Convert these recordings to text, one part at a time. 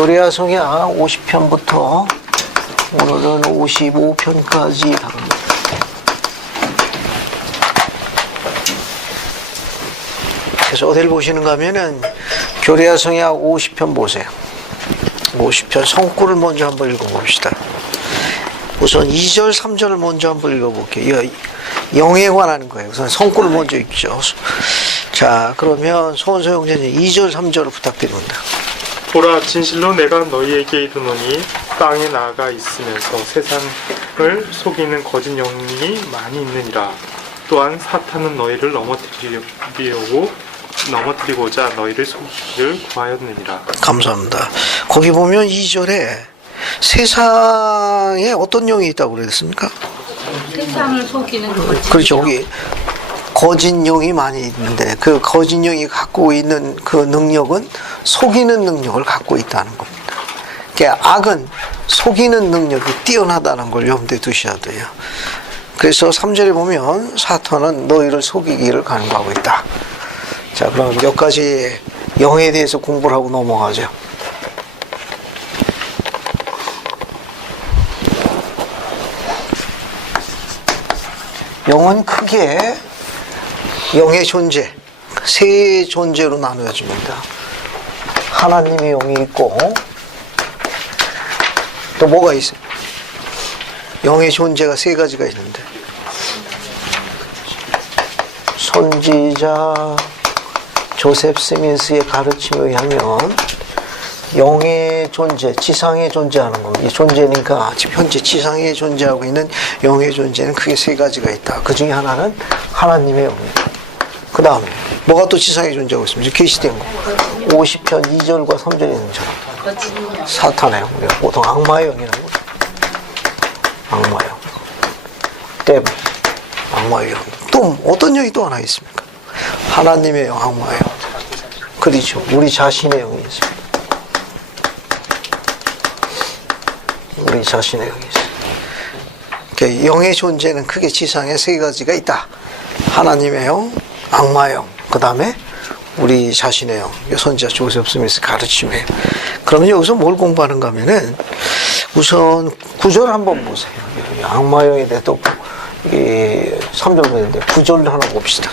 교리야성약 50편부터 오늘은 55편까지 다룹니다. 그래서 어디를 보시는가 하면은 교리야성약 50편 보세요. 50편 성구를 먼저 한번 읽어봅시다. 우선 2절, 3절을 먼저 한번 읽어볼게요. 영에 관한 거예요. 우선 성구를 먼저 읽죠. 자, 그러면 소원소 형제님 2절, 3절을 부탁드립니다. 보라, 진실로 내가 너희에게 이르노니 땅에 나아가 있으면서 세상을 속이는 거짓 영이 많이 있느니라. 또한 사탄은 너희를 넘어뜨리고자 너희를 속이기를 구하였느니라. 감사합니다. 거기 보면 2절에 세상에 어떤 영이 있다고 그랬습니까? 세상을 속이는 거짓. 그렇죠. 여기 거짓 영이 많이 있는데 그 거짓 영이 갖고 있는 그 능력은 속이는 능력을 갖고 있다는 겁니다. 그러니까 악은 속이는 능력이 뛰어나다는 걸 염두에 두셔야 돼요. 그래서 3절에 보면 사탄은 너희를 속이기를 간구하고 있다. 자, 그럼 몇 가지 영에 대해서 공부를 하고 넘어가죠. 영은 크게 영의 존재, 세 존재로 나누어집니다. 하나님의 영이 있고 또 뭐가 있어요? 영의 존재가 세 가지가 있는데 선지자 조셉 스미스의 가르침에 의하면 영의 존재, 지상에 존재하는 겁니다. 이 존재니까 지금 현재 지상에 존재하고 있는 영의 존재는 크게 세 가지가 있다. 그 중에 하나는 하나님의 영입니다. 그 다음에 뭐가 또 지상에 존재하고 있습니다. 계시된 거 50편 2절과 3절에 있는 것처럼 사탄의 영, 보통 악마의 영이라고 그러죠. 악마의 영, 데빌, 악마의 영. 또 어떤 영이 또 하나 있습니까? 하나님의 영, 악마의 영. 그렇죠. 우리 자신의 영이 있습니다. 우리 자신의 영이 있어요. 그러니까 영의 존재는 크게 지상에 세 가지가 있다. 하나님의 영, 악마의 영, 그 다음에 우리 자신의 영. 선지자 조셉 스미스 가르침이에요. 그러면 여기서 뭘 공부하는가 하면은 우선 9절 한번 보세요. 악마의 영에 대해 또 3절 보는데 9절 하나 봅시다.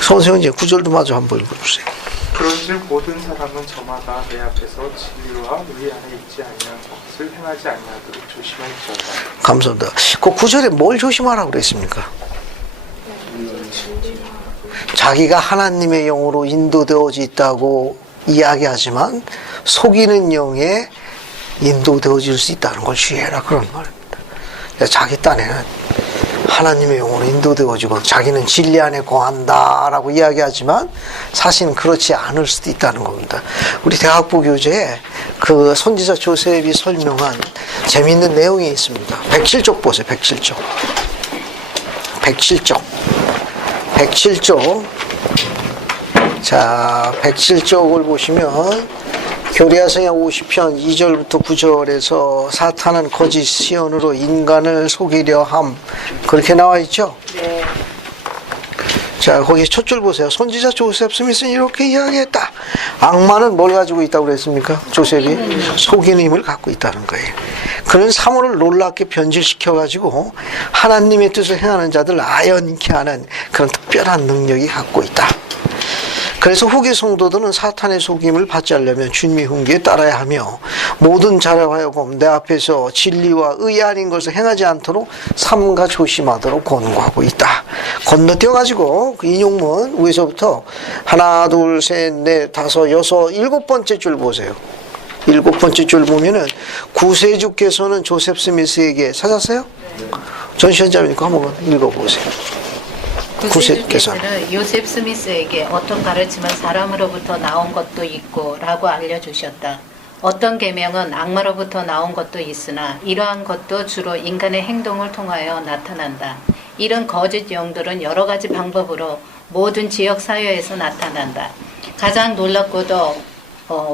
선생님 9절도 마저 한번 읽어주세요. 그런즉 모든 사람은 저마다 내 앞에서 진리와 의의 안에 있지 아니한 것을 행하지 아니하도록 조심할지어다. 감사합니다. 그 9절에 뭘 조심하라고 그랬습니까? 자기가 하나님의 영으로 인도되어져 있다고 이야기하지만 속이는 영에 인도되어질 수 있다는 걸 주의해라, 그런 말입니다. 자기 딴에는 하나님의 영으로 인도되어지고 자기는 진리 안에 거한다라고 이야기하지만 사실은 그렇지 않을 수도 있다는 겁니다. 우리 대학부 교재에 그 선지자 조셉이 설명한 재미있는 내용이 있습니다. 107쪽 보세요. 107쪽. 107쪽. 107쪽. 자, 107쪽을 보시면 교리야성약 50편 2절부터 9절에서 사탄은 거짓 시언으로 인간을 속이려 함, 그렇게 나와 있죠? 네. 자, 거기 첫 줄 보세요. 선지자 조셉 스미스는 이렇게 이야기했다. 악마는 뭘 가지고 있다고 그랬습니까? 조셉이 속이는 힘을 갖고 있다는 거예요. 그는 사물을 놀랍게 변질시켜가지고 하나님의 뜻을 행하는 자들 아연케 하는 그런 특별한 능력이 갖고 있다. 그래서 후계 성도들은 사탄의 속임을 받지 않으려면 주님의 훈계에 따라야 하며 모든 자로 하여금 내 앞에서 진리와 의 아닌 것을 행하지 않도록 삼가 조심하도록 권고하고 있다. 건너뛰어가지고 그 인용문 위에서부터 하나, 둘, 셋, 넷, 다섯, 여섯, 7번째 줄 보세요. 7번째 줄 보면은 구세주께서는 조셉 스미스에게 찾았어요? 전시현자님 한번 읽어보세요. 구세주께서는 요셉 스미스에게 어떤 가르침은 사람으로부터 나온 것도 있고 라고 알려주셨다. 어떤 계명은 악마로부터 나온 것도 있으나 이러한 것도 주로 인간의 행동을 통하여 나타난다. 이런 거짓 영들은 여러 가지 방법으로 모든 지역 사회에서 나타난다. 가장 놀랍고도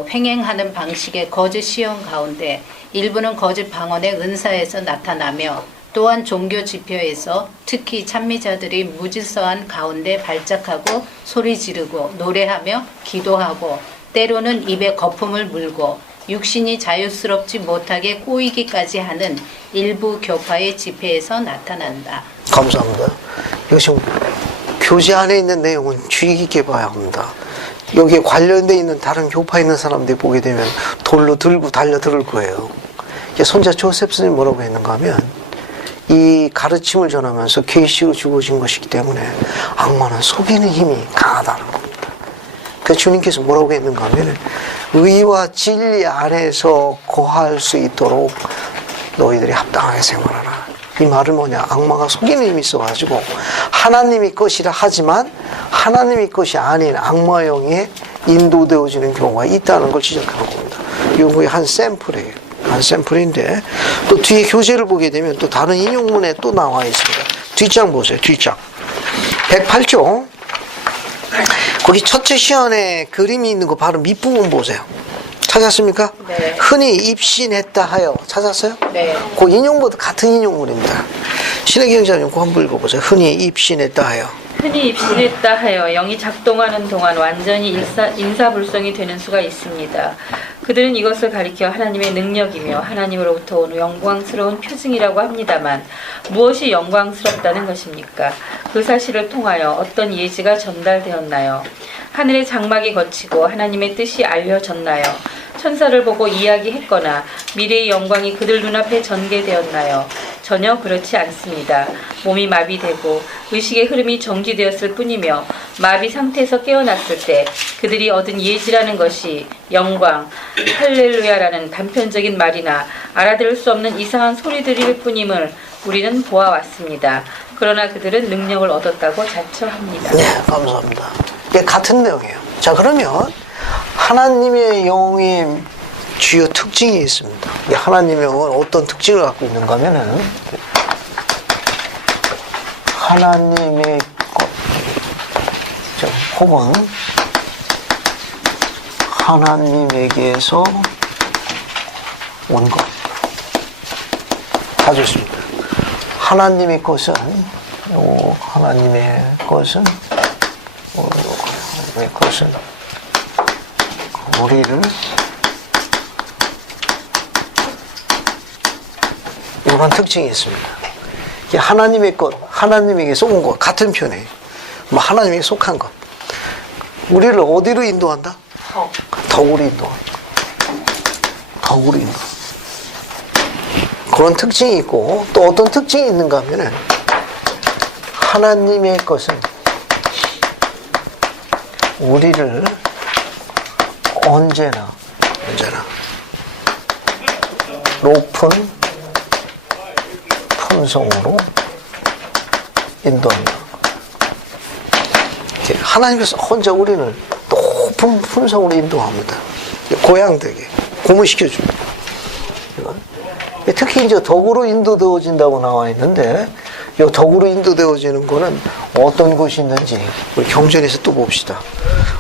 횡행하는 방식의 거짓 시험 가운데 일부는 거짓 방언의 은사에서 나타나며 또한 종교 지표에서 특히 찬미자들이 무질서한 가운데 발작하고 소리 지르고 노래하며 기도하고 때로는 입에 거품을 물고 육신이 자유스럽지 못하게 꼬이기까지 하는 일부 교파의 집회에서 나타난다. 감사합니다. 이것이 교재 안에 있는 내용은 주의 깊게 봐야 합니다. 여기에 관련되어 있는 다른 교파에 있는 사람들이 보게 되면 돌로 들고 달려들을 거예요. 손자 조셉 스님 뭐라고 했는가 하면 이 가르침을 전하면서 계시로 주어진 것이기 때문에 악마는 속이는 힘이 강하다는 겁니다. 그 주님께서 뭐라고 했는가 하면 의와 진리 안에서 거할 수 있도록 너희들이 합당하게 생활하라. 이 말은 뭐냐? 악마가 속이는 힘이 있어가지고 하나님이 것이라 하지만 하나님이 것이 아닌 악마 영에 인도되어지는 경우가 있다는 걸 지적하는 겁니다. 이거의 한 샘플이에요. 한 샘플인데 또 뒤에 교재를 보게 되면 또 다른 인용문에 또 나와 있습니다. 뒷장 보세요. 뒷장 108쪽 거기 첫째 시연에 그림이 있는 거 바로 밑부분 보세요. 찾았습니까? 네. 흔히 입신했다 하여 찾았어요? 네. 그 인용보다 같은 인용문입니다. 신의 경자님 그거 한번 읽어보세요. 흔히 입신했다 하여. 흔히 입신했다 하여 영이 작동하는 동안 완전히 인사불성이 되는 수가 있습니다. 그들은 이것을 가리켜 하나님의 능력이며 하나님으로부터 온 영광스러운 표징이라고 합니다만 무엇이 영광스럽다는 것입니까? 그 사실을 통하여 어떤 예지가 전달되었나요? 하늘의 장막이 걷히고 하나님의 뜻이 알려졌나요? 천사를 보고 이야기했거나 미래의 영광이 그들 눈앞에 전개되었나요? 전혀 그렇지 않습니다. 몸이 마비되고 의식의 흐름이 정지되었을 뿐이며 마비 상태에서 깨어났을 때 그들이 얻은 예지라는 것이 영광, 할렐루야라는 단편적인 말이나 알아들을 수 없는 이상한 소리들일 뿐임을 우리는 보아왔습니다. 그러나 그들은 능력을 얻었다고 자처합니다. 네, 감사합니다. 이게 같은 내용이에요. 자, 그러면 하나님의 영의 주요 특징이 있습니다. 하나님의 영은 어떤 특징을 갖고 있는가 하면은 하나님의 것 혹은 하나님에게서 온 것. 아주 좋습니다. 하나님의 것은 하나님의 것은 우리를 이런 특징이 있습니다. 이게 하나님의 것, 하나님에게서 온 것 같은 표현이에요. 뭐 하나님에게 속한 것. 우리를 어디로 인도한다? 덕으로 인도한다. 덕으로 인도. 그런 특징이 있고 또 어떤 특징이 있는가 하면은 하나님의 것은 우리를 언제나 높은 품성으로 인도한다. 하나님께서 혼자 우리를 높은 품성으로 인도합니다. 고향되게 고무시켜줍니다. 특히 이제 덕으로 인도되어진다고 나와 있는데 이 덕으로 인도되어지는 거는 어떤 것이 있는지 우리 경전에서 또 봅시다.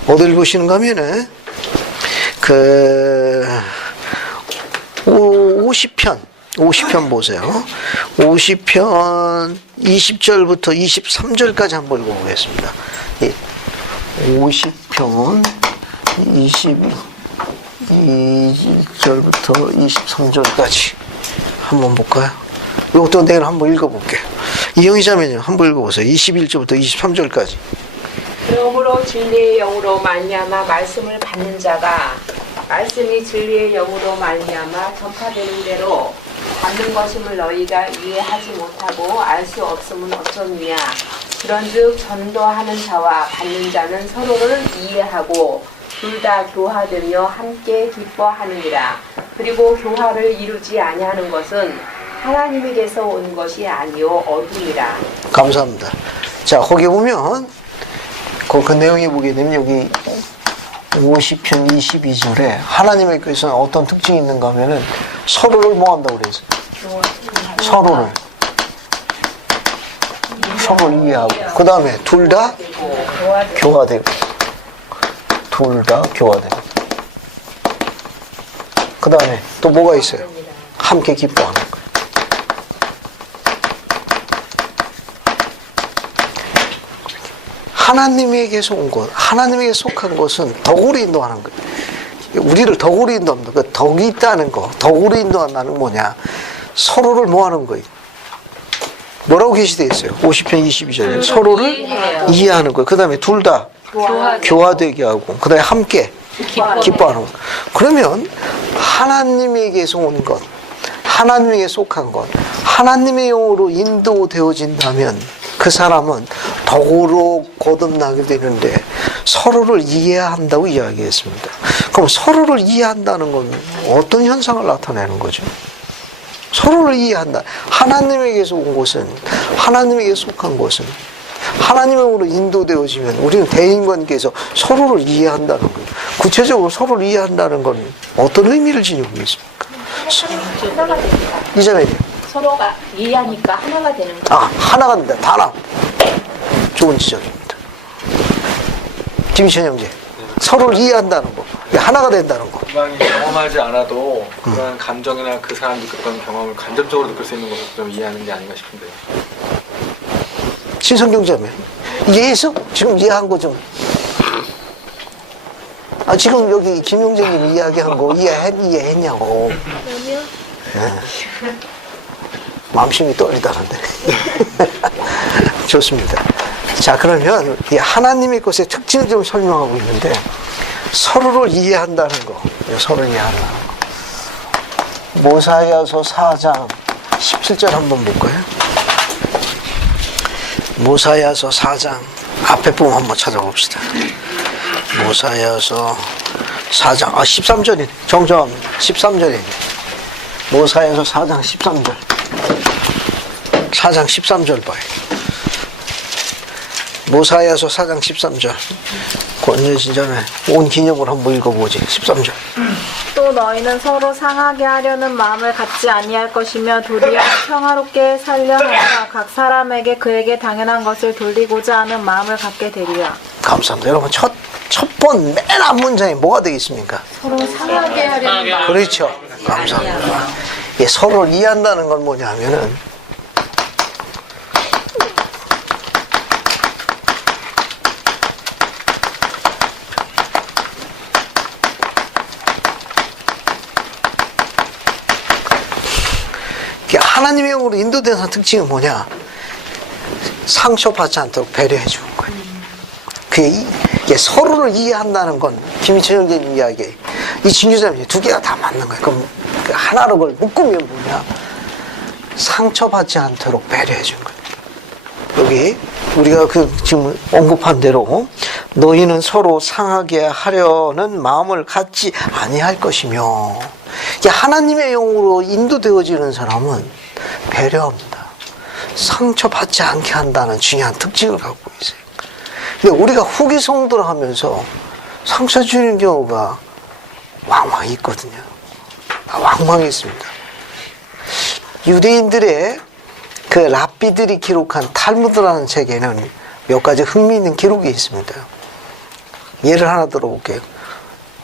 어딜 보시는가 하면은 50편 보세요. 50편 20절부터 23절까지 한번 읽어보겠습니다. 50편 22절부터 23절까지 한번 볼까요? 이것도 내일 한번 읽어볼게요. 이영희 자매님 한번 읽어보세요. 21절부터 23절까지. 그러므로 진리의 영으로 말미암아 말씀을 받는 자가 말씀이 진리의 영으로 말미암아 전파되는 대로 받는 것임을 너희가 이해하지 못하고 알 수 없음은 어쩌느냐. 그런즉 전도하는 자와 받는 자는 서로를 이해하고 둘 다 교화되며 함께 기뻐하느니라. 그리고 교화를 이루지 아니하는 것은 하나님에게서 온 것이 아니요 어둠이라. 감사합니다. 자, 거기 보면 그 내용에 보게 되면 여기 50편 22절에 하나님의 교회에서는 어떤 특징이 있는가 하면은 서로를 뭐 한다고 그랬어요? 서로를 이해하고 그 다음에 둘 다 교화되고 그 다음에 또 뭐가 있어요? 함께 기뻐하는 거예요. 하나님에게서 온 것, 하나님에게 속한 것은 덕으로 인도하는 거예요. 우리를 덕으로 인도합니다. 그 덕이 있다는 거, 덕으로 인도한다는 건 뭐냐? 서로를 뭐 하는 거예요? 뭐라고 게시되어 있어요? 50편 22절에 서로를 이해하는 거예요. 그 다음에 둘 다 교화되게 하고, 그 다음에 함께 기뻐하는 것. 그러면 하나님에게서 온 것, 하나님에게 속한 것, 하나님의 영으로 인도되어진다면 그 사람은 덕으로 거듭나게 되는데 서로를 이해해야 한다고 이야기했습니다. 그럼 서로를 이해한다는 건 어떤 현상을 나타내는 거죠? 서로를 이해한다. 하나님에게서 온 것은, 하나님에게 속한 것은 하나님으로 인도되어지면 우리는 대인관계에서 서로를 이해한다는 거예요. 구체적으로 서로를 이해한다는 건 어떤 의미를 지니고 있습니까? 하나가 됩니다. 이전에요. 서로가 이해하니까 하나가 되는 거예요. 아, 하나가 된다. 단합. 좋은 지적입니다. 김희천 형제. 서로를 이해한다는 거. 하나가 된다는 거. 금방이 경험하지 않아도 그런 감정이나 그 사람이 그런 경험을 간접적으로 느낄 수 있는 것을 좀 이해하는 게 아닌가 싶은데요. 신성경자매. 이해해서? 지금 이해한 거 좀. 아, 지금 여기 김용재님이 이야기한 거 이해했냐고. 아니요. 네. 마음심이 떨리다는데. 좋습니다. 자, 그러면 이 하나님의 것의 특징을 좀 설명하고 있는데, 서로를 이해한다는 거. 서로를 이해한다는 거. 모사야서 4장 17절 한번 볼까요? 모사야서 4장 앞에 부분 한번 찾아봅시다. 모사야서 4장 13절이네. 정정합니다. 13절이네. 모사야서 4장 13절. 4장 13절 봐요. 모사야서 4장 13절. 권여진 전에 온 기념을 한번 읽어보지. 13절. 또 너희는 서로 상하게 하려는 마음을 갖지 아니할 것이며 도리어 평화롭게 살려 하여 각 사람에게 그에게 당연한 것을 돌리고자 하는 마음을 갖게 되리라. 감사합니다. 여러분 첫 번 맨 앞 문장이 뭐가 되겠습니까? 서로 상하게 하려는 마음. 그렇죠. 감사합니다. 예, 서로를 이해한다는 건 뭐냐면은 하나님의 영으로 인도되는 특징은 뭐냐? 상처받지 않도록 배려해 주는 거예요. 그게 서로를 이해한다는 건 김희철 형제님 이야기, 이 진주자님 두 개가 다 맞는 거예요. 그럼 하나로 그걸 묶으면 뭐냐? 상처받지 않도록 배려해 주는 거예요. 여기 우리가 지금 언급한 대로 너희는 서로 상하게 하려는 마음을 갖지 아니할 것이며, 하나님의 영으로 인도되어지는 사람은 배려합니다. 상처받지 않게 한다는 중요한 특징을 갖고 있어요. 근데 우리가 후기 성도를 하면서 상처 주는 경우가 왕왕 있거든요. 왕왕 있습니다. 유대인들의 그 랍비들이 기록한 탈무드라는 책에는 몇 가지 흥미있는 기록이 있습니다. 예를 하나 들어볼게요.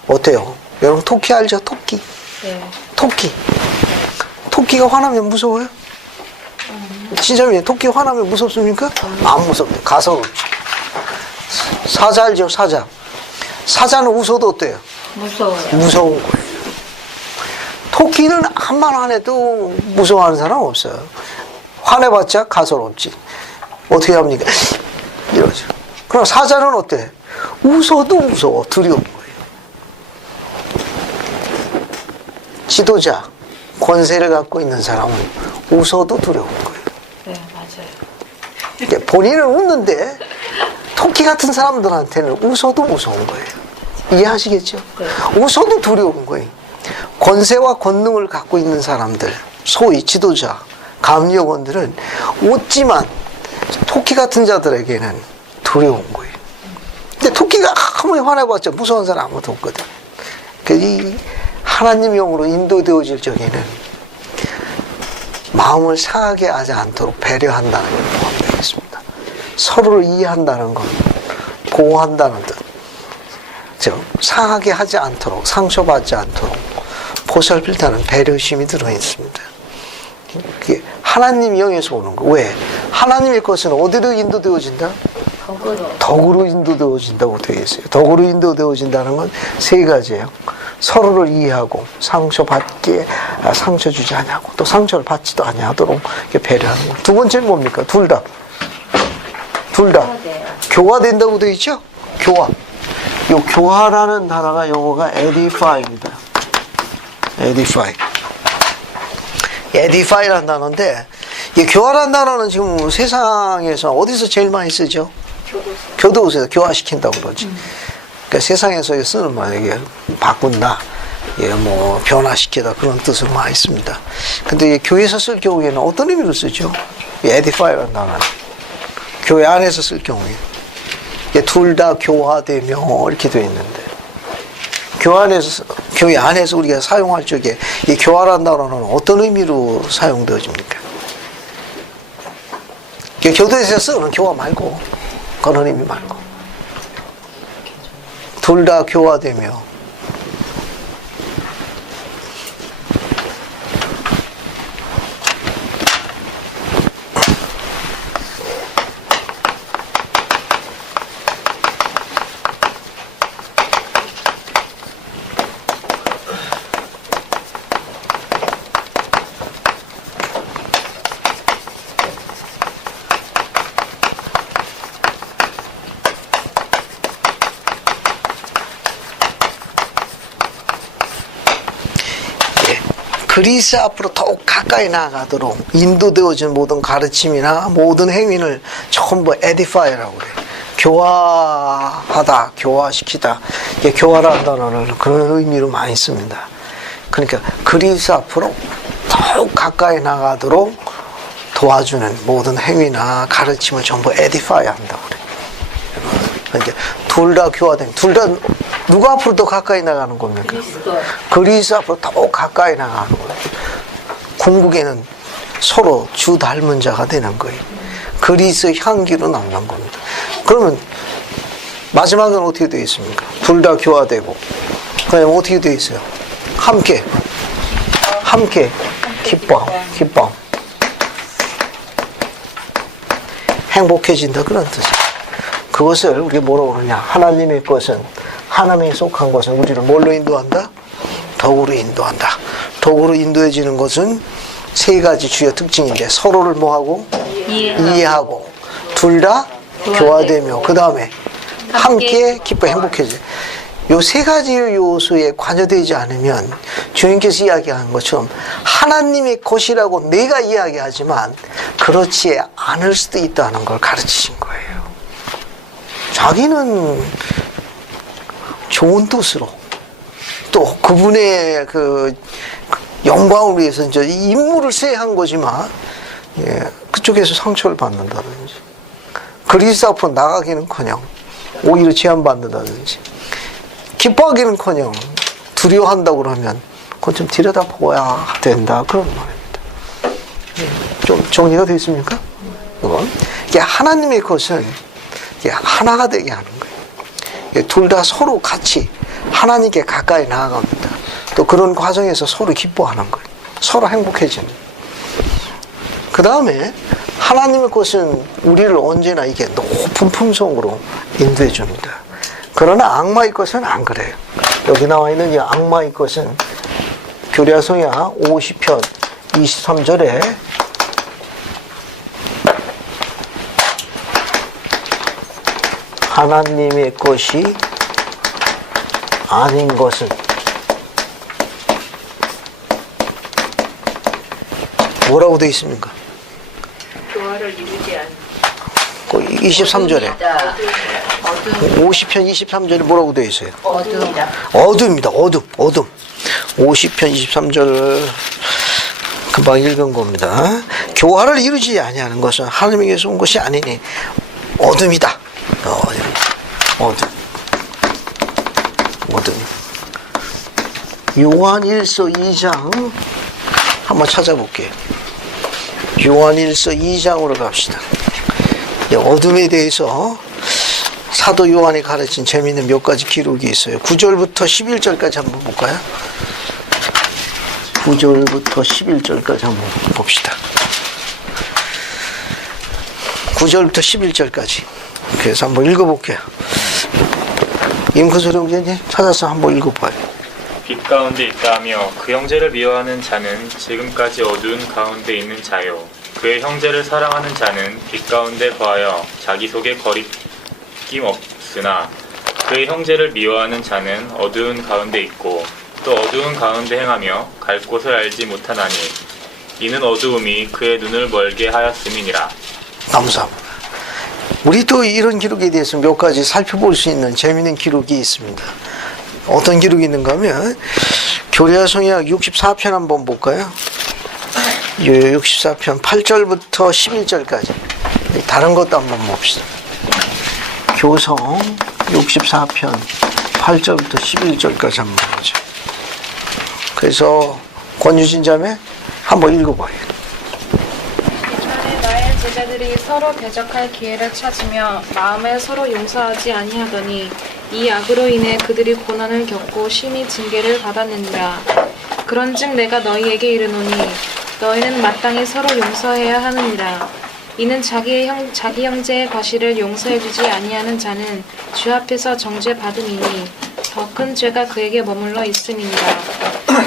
어때요? 여러분 토끼 알죠? 토끼. 네. 토끼. 토끼가 화나면 무서워요? 진짜면 토끼 화나면 무섭습니까? 안 무섭대요. 가서롭지. 사자 알죠? 사자. 사자는 웃어도 어때요? 무서워요. 무서운 거예요. 토끼는 한 번 화내도 무서워하는 사람 없어요. 화내봤자 가소롭지. 어떻게 합니까? 이러죠. 그럼 사자는 어때? 웃어도 무서워. 두려운 거예요. 지도자, 권세를 갖고 있는 사람은 웃어도 두려운 거예요. 네, 맞아요. 그러니까 본인은 웃는데 토끼 같은 사람들한테는 웃어도 무서운 거예요. 이해하시겠죠? 네. 웃어도 두려운 거예요. 권세와 권능을 갖고 있는 사람들, 소위 지도자, 감리요원들은 웃지만 토끼 같은 자들에게는 두려운 거예요. 근데 토끼가 아무리 화내봤자 무서운 사람 아무도 없거든. 이 하나님 영으로 인도되어질 적에는 마음을 상하게 하지 않도록 배려한다는 걸 포함되겠습니다. 서로를 이해한다는 건 보호한다는 뜻. 즉 상하게 하지 않도록, 상처받지 않도록 보살필다는 배려심이 들어있습니다. 이게 하나님 영에서 오는 거. 왜? 하나님의 것은 어디로 인도되어진다? 덕으로 인도되어진다고 되어 있어요. 덕으로 인도되어진다는 건 세 가지예요. 서로를 이해하고 상처 주지 아니하고 또 상처를 받지도 아니하도록 이렇게 배려하는 거. 두 번째는 뭡니까? 둘 다 교화된다고 되어 있죠? 교화. 요 교화라는 단어가 영어가 edify입니다. edify라는 단어인데 이 교화라는 단어는 지금 세상에서 어디서 제일 많이 쓰죠? 교도소에서 교화시킨다고 그러지. 그러니까 세상에서 쓰는 말 이게 바꾼다, 뭐 변화시키다 그런 뜻을 많이 씁니다. 근데 교회에서 쓸 경우에는 어떤 의미로 쓰죠? edify라는 단어는 교회 안에서 쓸 경우에 둘 다 교화되며 이렇게 되어 있는데 교회 안에서 우리가 사용할 적에 이 교화라는 단어는 어떤 의미로 사용되어집니까? 교도에서 쓰는 교화 말고 그런 의미 말고 둘 다 교화되며 그리스 앞으로 더욱 가까이 나아가도록 인도되어진 모든 가르침이나 모든 행위를 전부 edify라고 그래요. 교화하다, 교화시키다. 교화라는 단어를 그런 의미로 많이 씁니다. 그러니까 그리스 앞으로 더욱 가까이 나가도록 도와주는 모든 행위나 가르침을 전부 edify 한다고 그래요. 그러니까 둘 다 교화된, 둘 다 누가 앞으로 더 가까이 나가는 겁니까? 그리스 앞으로 더욱 가까이 나가는 거예요. 궁극에는 서로 주 닮은 자가 되는 거예요. 그리스 향기로 남는 겁니다. 그러면 마지막은 어떻게 되어 있습니까? 둘 다 교화되고 그다음에 어떻게 되어 있어요? 함께 기뻐 행복해진다 그런 뜻이에요. 그것을 우리가 뭐라고 그러냐? 하나님의 것은, 하나님에 속한 것은 우리를 뭘로 인도한다? 덕으로 인도한다. 덕으로 인도해지는 것은 세 가지 주요 특징인데 서로를 뭐하고? 이해하고 둘 다 교화되며 그 다음에 함께 기뻐 행복해져. 요 세 가지 요소에 관여되지 않으면 주님께서 이야기하는 것처럼 하나님의 것이라고 내가 이야기하지만 그렇지 않을 수도 있다는 걸 가르치신 거예요. 자기는 좋은 뜻으로 또 그분의 그 영광을 위해서 이제 임무를 수행한 거지만 그쪽에서 상처를 받는다든지 그리스 앞으로 나가기는커녕 오히려 제한받는다든지 기뻐하기는커녕 두려워한다고 그러면 그건 좀 들여다보아야 된다 그런 말입니다. 좀 정리가 되었습니까? 이건 이게 하나님의 것은 이게 하나가 되게 하는 거예요. 둘 다 서로 같이 하나님께 가까이 나아갑니다. 또 그런 과정에서 서로 기뻐하는 거예요. 서로 행복해지는. 그 다음에 하나님의 것은 우리를 언제나 이게 높은 품성으로 인도해 줍니다. 그러나 악마의 것은 안 그래요. 여기 나와 있는 이 악마의 것은 교리서야 50편 23절에 하나님의 것이 아닌 것은 뭐라고 되어 있습니까? 교화를 이루지 않는 23절에 50편 23절에 뭐라고 되어 있어요? 어둠입니다. 어둠 50편 23절 금방 읽은 겁니다. 교화를 이루지 아니하는 것은 하나님에게서 온 것이 아니니 어둠이다. 어둠. 요한일서 2장 한번 찾아볼게요. 요한일서 2장으로 갑시다. 어둠에 대해서 사도 요한이 가르친 재미있는 몇 가지 기록이 있어요. 9절부터 11절까지 한번 볼까요? 9절부터 11절까지 한번 봅시다. 9절부터 11절까지. 그래서 한번 읽어볼게요. 임근소령 선생님 찾아서 한번 읽어봐요. 빛 가운데 있다 하며 그 형제를 미워하는 자는 지금까지 어두운 가운데 있는 자요. 그의 형제를 사랑하는 자는 빛 가운데 거하여 자기 속에 거리낌 없으나 그의 형제를 미워하는 자는 어두운 가운데 있고 또 어두운 가운데 행하며 갈 곳을 알지 못하나니 이는 어두움이 그의 눈을 멀게 하였음이니라. 감사합니다. 우리 또 이런 기록에 대해서 몇 가지 살펴볼 수 있는 재미있는 기록이 있습니다. 어떤 기록이 있는가 하면 교리와 성약 64편 한번 볼까요? 64편 8절부터 11절까지 다른 것도 한번 봅시다. 교성 64편 8절부터 11절까지 한번 보죠. 그래서 권유진 자매 한번 읽어봐요. 이날에 나의 제자들이 서로 대적할 기회를 찾으며 마음에 서로 용서하지 아니하더니 이 악으로 인해 그들이 고난을 겪고 심히 징계를 받았느니라. 그런즉 내가 너희에게 이르노니 너희는 마땅히 서로 용서해야 하느니라. 이는 자기 형제의 과실을 용서해주지 아니하는 자는 주 앞에서 정죄받음이니 더 큰 죄가 그에게 머물러 있음이니라.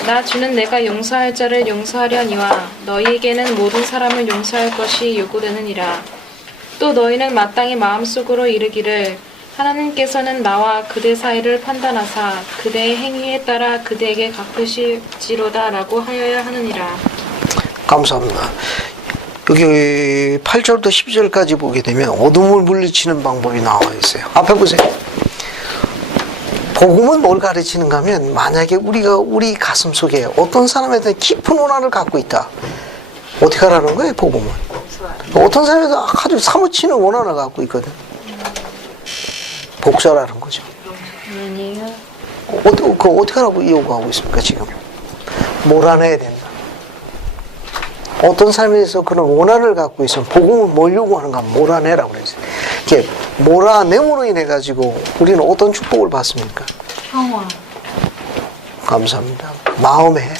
나 주는 내가 용서할 자를 용서하려니와 너희에게는 모든 사람을 용서할 것이 요구되느니라. 또 너희는 마땅히 마음속으로 이르기를 하나님께서는 나와 그대 사이를 판단하사 그대의 행위에 따라 그대에게 갚으실지로다 라고 하여야 하느니라. 감사합니다. 여기 8절부터 12절까지 보게 되면 어둠을 물리치는 방법이 나와 있어요. 앞에 보세요. 복음은 뭘 가르치는가 하면 만약에 우리가 우리 가슴 속에 어떤 사람에 대한 깊은 원한을 갖고 있다. 어떻게 하라는 거예요, 복음은? 어떤 사람에 대한 아주 사무치는 원한을 갖고 있거든. 복수하라는 거죠. 아니요. 어떻게 하라고 요구하고 있습니까, 지금? 몰아내야 된다. 어떤 삶에서 그런 원한을 갖고 있으면 복음을 뭘 요구하는가 몰아내라고 그랬어요. 이게 몰아냄으로 인해 가지고 우리는 어떤 축복을 받습니까? 평화. 감사합니다. 마음에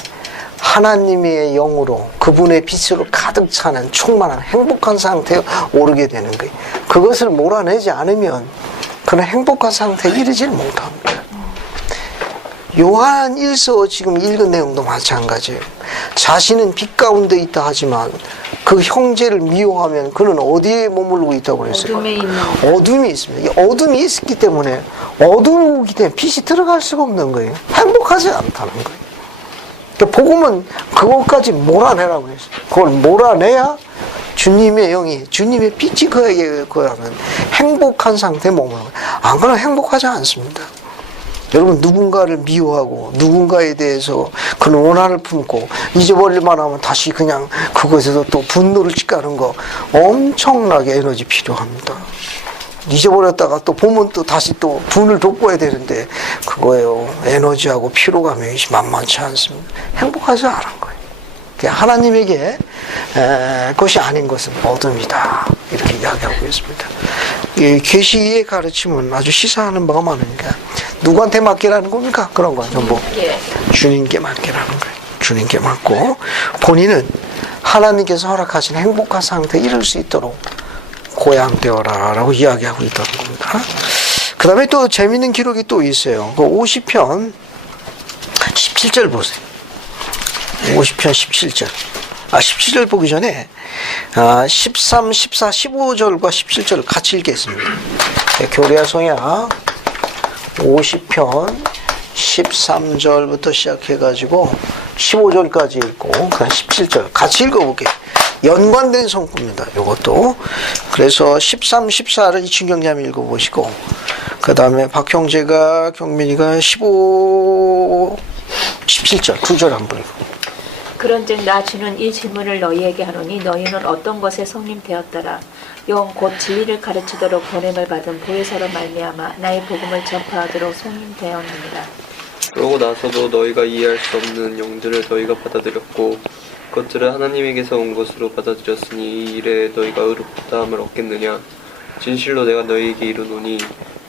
하나님의 영으로 그분의 빛으로 가득 차는 충만한 행복한 상태에 오르게 되는 거예요. 그것을 몰아내지 않으면 그런 행복한 상태에 이르질 못합니다. 요한 1서 지금 읽은 내용도 마찬가지예요. 자신은 빛 가운데 있다 하지만 그 형제를 미워하면 그는 어디에 머물고 있다고 그랬어요? 어둠에 있는. 어둠이 있습니다. 이 어둠이 있기 때문에 어두우기 때문에 빛이 들어갈 수가 없는 거예요. 행복하지 않다는 거예요. 그러니까 복음은 그것까지 몰아내라고 했어요. 그걸 몰아내야 주님의 영이, 주님의 빛이 그에게 그러면 행복한 상태에 머무는 거예요. 안 그러면 행복하지 않습니다. 여러분, 누군가를 미워하고 누군가에 대해서 그런 원한을 품고 잊어버릴만 하면 다시 그냥 그것에서 또 분노를 찌까는 거 엄청나게 에너지 필요합니다. 잊어버렸다가 또 보면 또 다시 또 분을 돋궈야 되는데 그거예요. 에너지하고 피로감이 만만치 않습니다. 행복하지 않은 거예요. 하나님에게 것이 아닌 것은 어둠이다. 이렇게 이야기하고 있습니다. 계시의 가르침은 아주 시사하는 바가 많으니까 누구한테 맡기라는 겁니까? 그런 건 전부 주님께 맡기라는 거예요. 주님께 맡고 본인은 하나님께서 허락하신 행복한 상태에 이를 수 있도록 고향되어라 라고 이야기하고 있다는 겁니다. 그 다음에 또 재밌는 기록이 또 있어요. 그 50편 17절 보세요. 50편 17절. 17절 보기 전에 13, 14, 15절과 17절을 같이 읽겠습니다. 교리와 성약 50편 13절부터 시작해가지고 15절까지 읽고 그다음 17절 같이 읽어볼게요. 연관된 성구입니다. 이것도. 그래서 13, 14를 이춘경자매 읽어보시고 그 다음에 박형제가 경민이가 15, 17절 두 절 한번 읽고. 그런즉 나 주는 이 질문을 너희에게 하노니 너희는 어떤 것에 성림 되었더라. 영 곧 진리를 가르치도록 보냄을 받은 보혜사로 말미암아 나의 복음을 전파하도록 성림 되었느니라. 그러고 나서도 너희가 이해할 수 없는 영들을 너희가 받아들였고 그것들은 하나님에게서 온 것으로 받아들였으니 이 일에 너희가 의롭다함을 얻겠느냐. 진실로 내가 너희에게 이르노니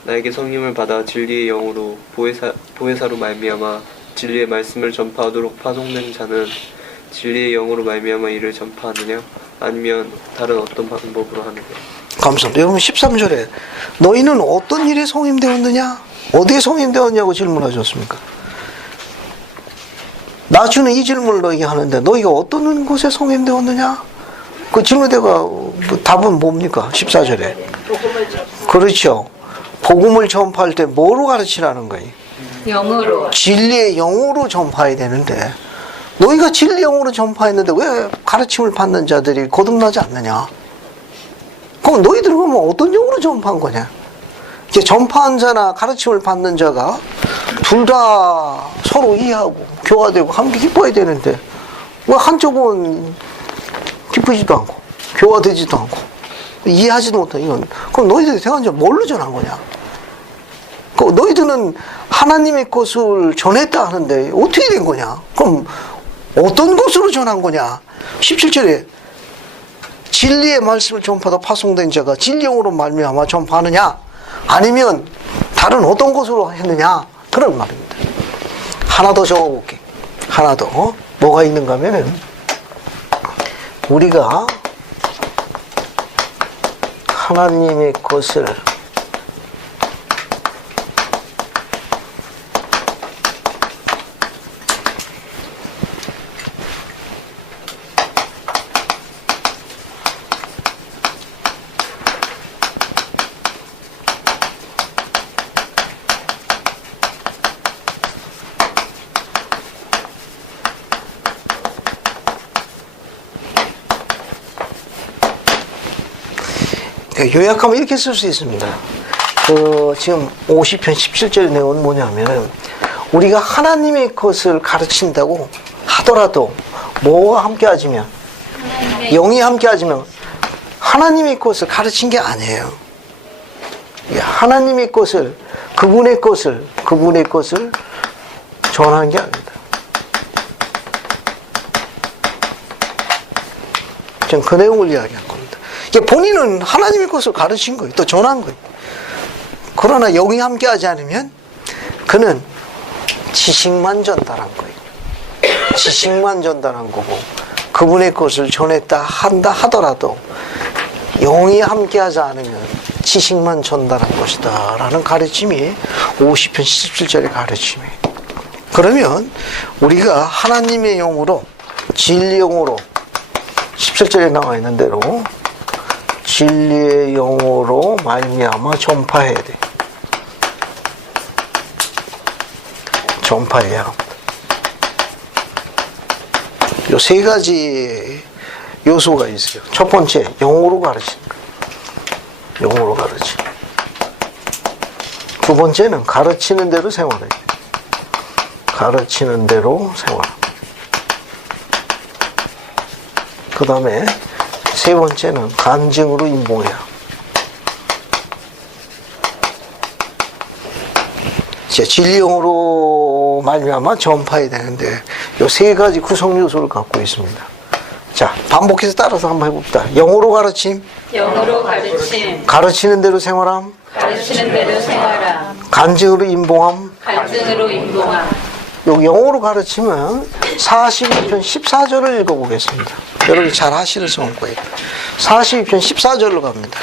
나에게 성림을 받아 진리의 영으로 보혜사로 말미암아 진리의 말씀을 전파하도록 파송된 자는 진리의 영으로 말미암아 이를 전파하느냐 아니면 다른 어떤 방법으로 하느냐. 감사합니다. 여러분 13절에 너희는 어떤 일에 성임되었느냐? 어디에 성임되었냐고 질문하셨습니까? 나 주는 이 질문을 너희에게 하는데 너희가 어떤 곳에 성행되었느냐? 그 질문대가 답은 뭡니까? 14절에. 그렇죠. 복음을 전파할 때 뭐로 가르치라는 거예요? 영으로. 진리의 영으로 전파해야 되는데 너희가 진리 영으로 전파했는데 왜 가르침을 받는 자들이 거듭나지 않느냐? 그럼 너희들은 그러면 어떤 영으로 전파한 거냐? 이제 전파한 자나 가르침을 받는 자가 둘 다 서로 이해하고 교화되고 함께 기뻐야 되는데 왜 한쪽은 기쁘지도 않고 교화되지도 않고 이해하지도 못한 이건 그럼 너희들이 대관적으로 뭘로 전한 거냐? 그 너희들은 하나님의 것을 전했다 하는데 어떻게 된 거냐? 그럼 어떤 것으로 전한 거냐? 17절에 진리의 말씀을 전파하다 파송된 자가 진리용으로 말미암아 전파하느냐? 아니면 다른 어떤 것으로 했느냐? 그런 말입니다. 하나 더 적어볼게. 하나 더. 뭐가 있는가 하면은 우리가 하나님의 것을 요약하면 이렇게 쓸 수 있습니다. 지금 50편 17절 내용은 뭐냐면은 우리가 하나님의 것을 가르친다고 하더라도 뭐와 함께 하지면 영이 함께 하지면 하나님의 것을 가르친 게 아니에요. 하나님의 것을 그분의 것을 전하는 게 아닙니다. 지금 그 내용을 이야기한 겁니다. 본인은 하나님의 것을 가르친 거예요. 또 전한 거예요. 그러나 영이 함께 하지 않으면 그는 지식만 전달한 거예요. 지식만 전달한 거고 그분의 것을 전했다 한다 하더라도 영이 함께 하지 않으면 지식만 전달한 것이다 라는 가르침이 50편 17절의 가르침이에요. 그러면 우리가 하나님의 영으로 진리 영으로 17절에 나와 있는 대로 진리의 영으로 말미암아 전파해야 돼. 전파해야 합니다. 요 세 가지 요소가 있어요. 첫 번째, 영으로 가르치는 거. 영으로 가르치는. 두 번째는 가르치는 대로 생활해야 돼. 가르치는 대로 생활. 그 다음에 세 번째는 간증으로 임봉해야. 진리용으로 말미암아 전파해야 되는데 이 세 가지 구성 요소를 갖고 있습니다. 자, 반복해서 따라서 한번 해봅시다. 영어로 가르침, 영으로 가르침, 가르치는 대로 생활함, 가르치는 대로 생활함, 간증으로 임봉함. 간증으로 임봉함. 요 영어로 가르치면 42편 14절을 읽어보겠습니다. 여러분이 잘 하시는 성과예요. 42편 14절로 갑니다.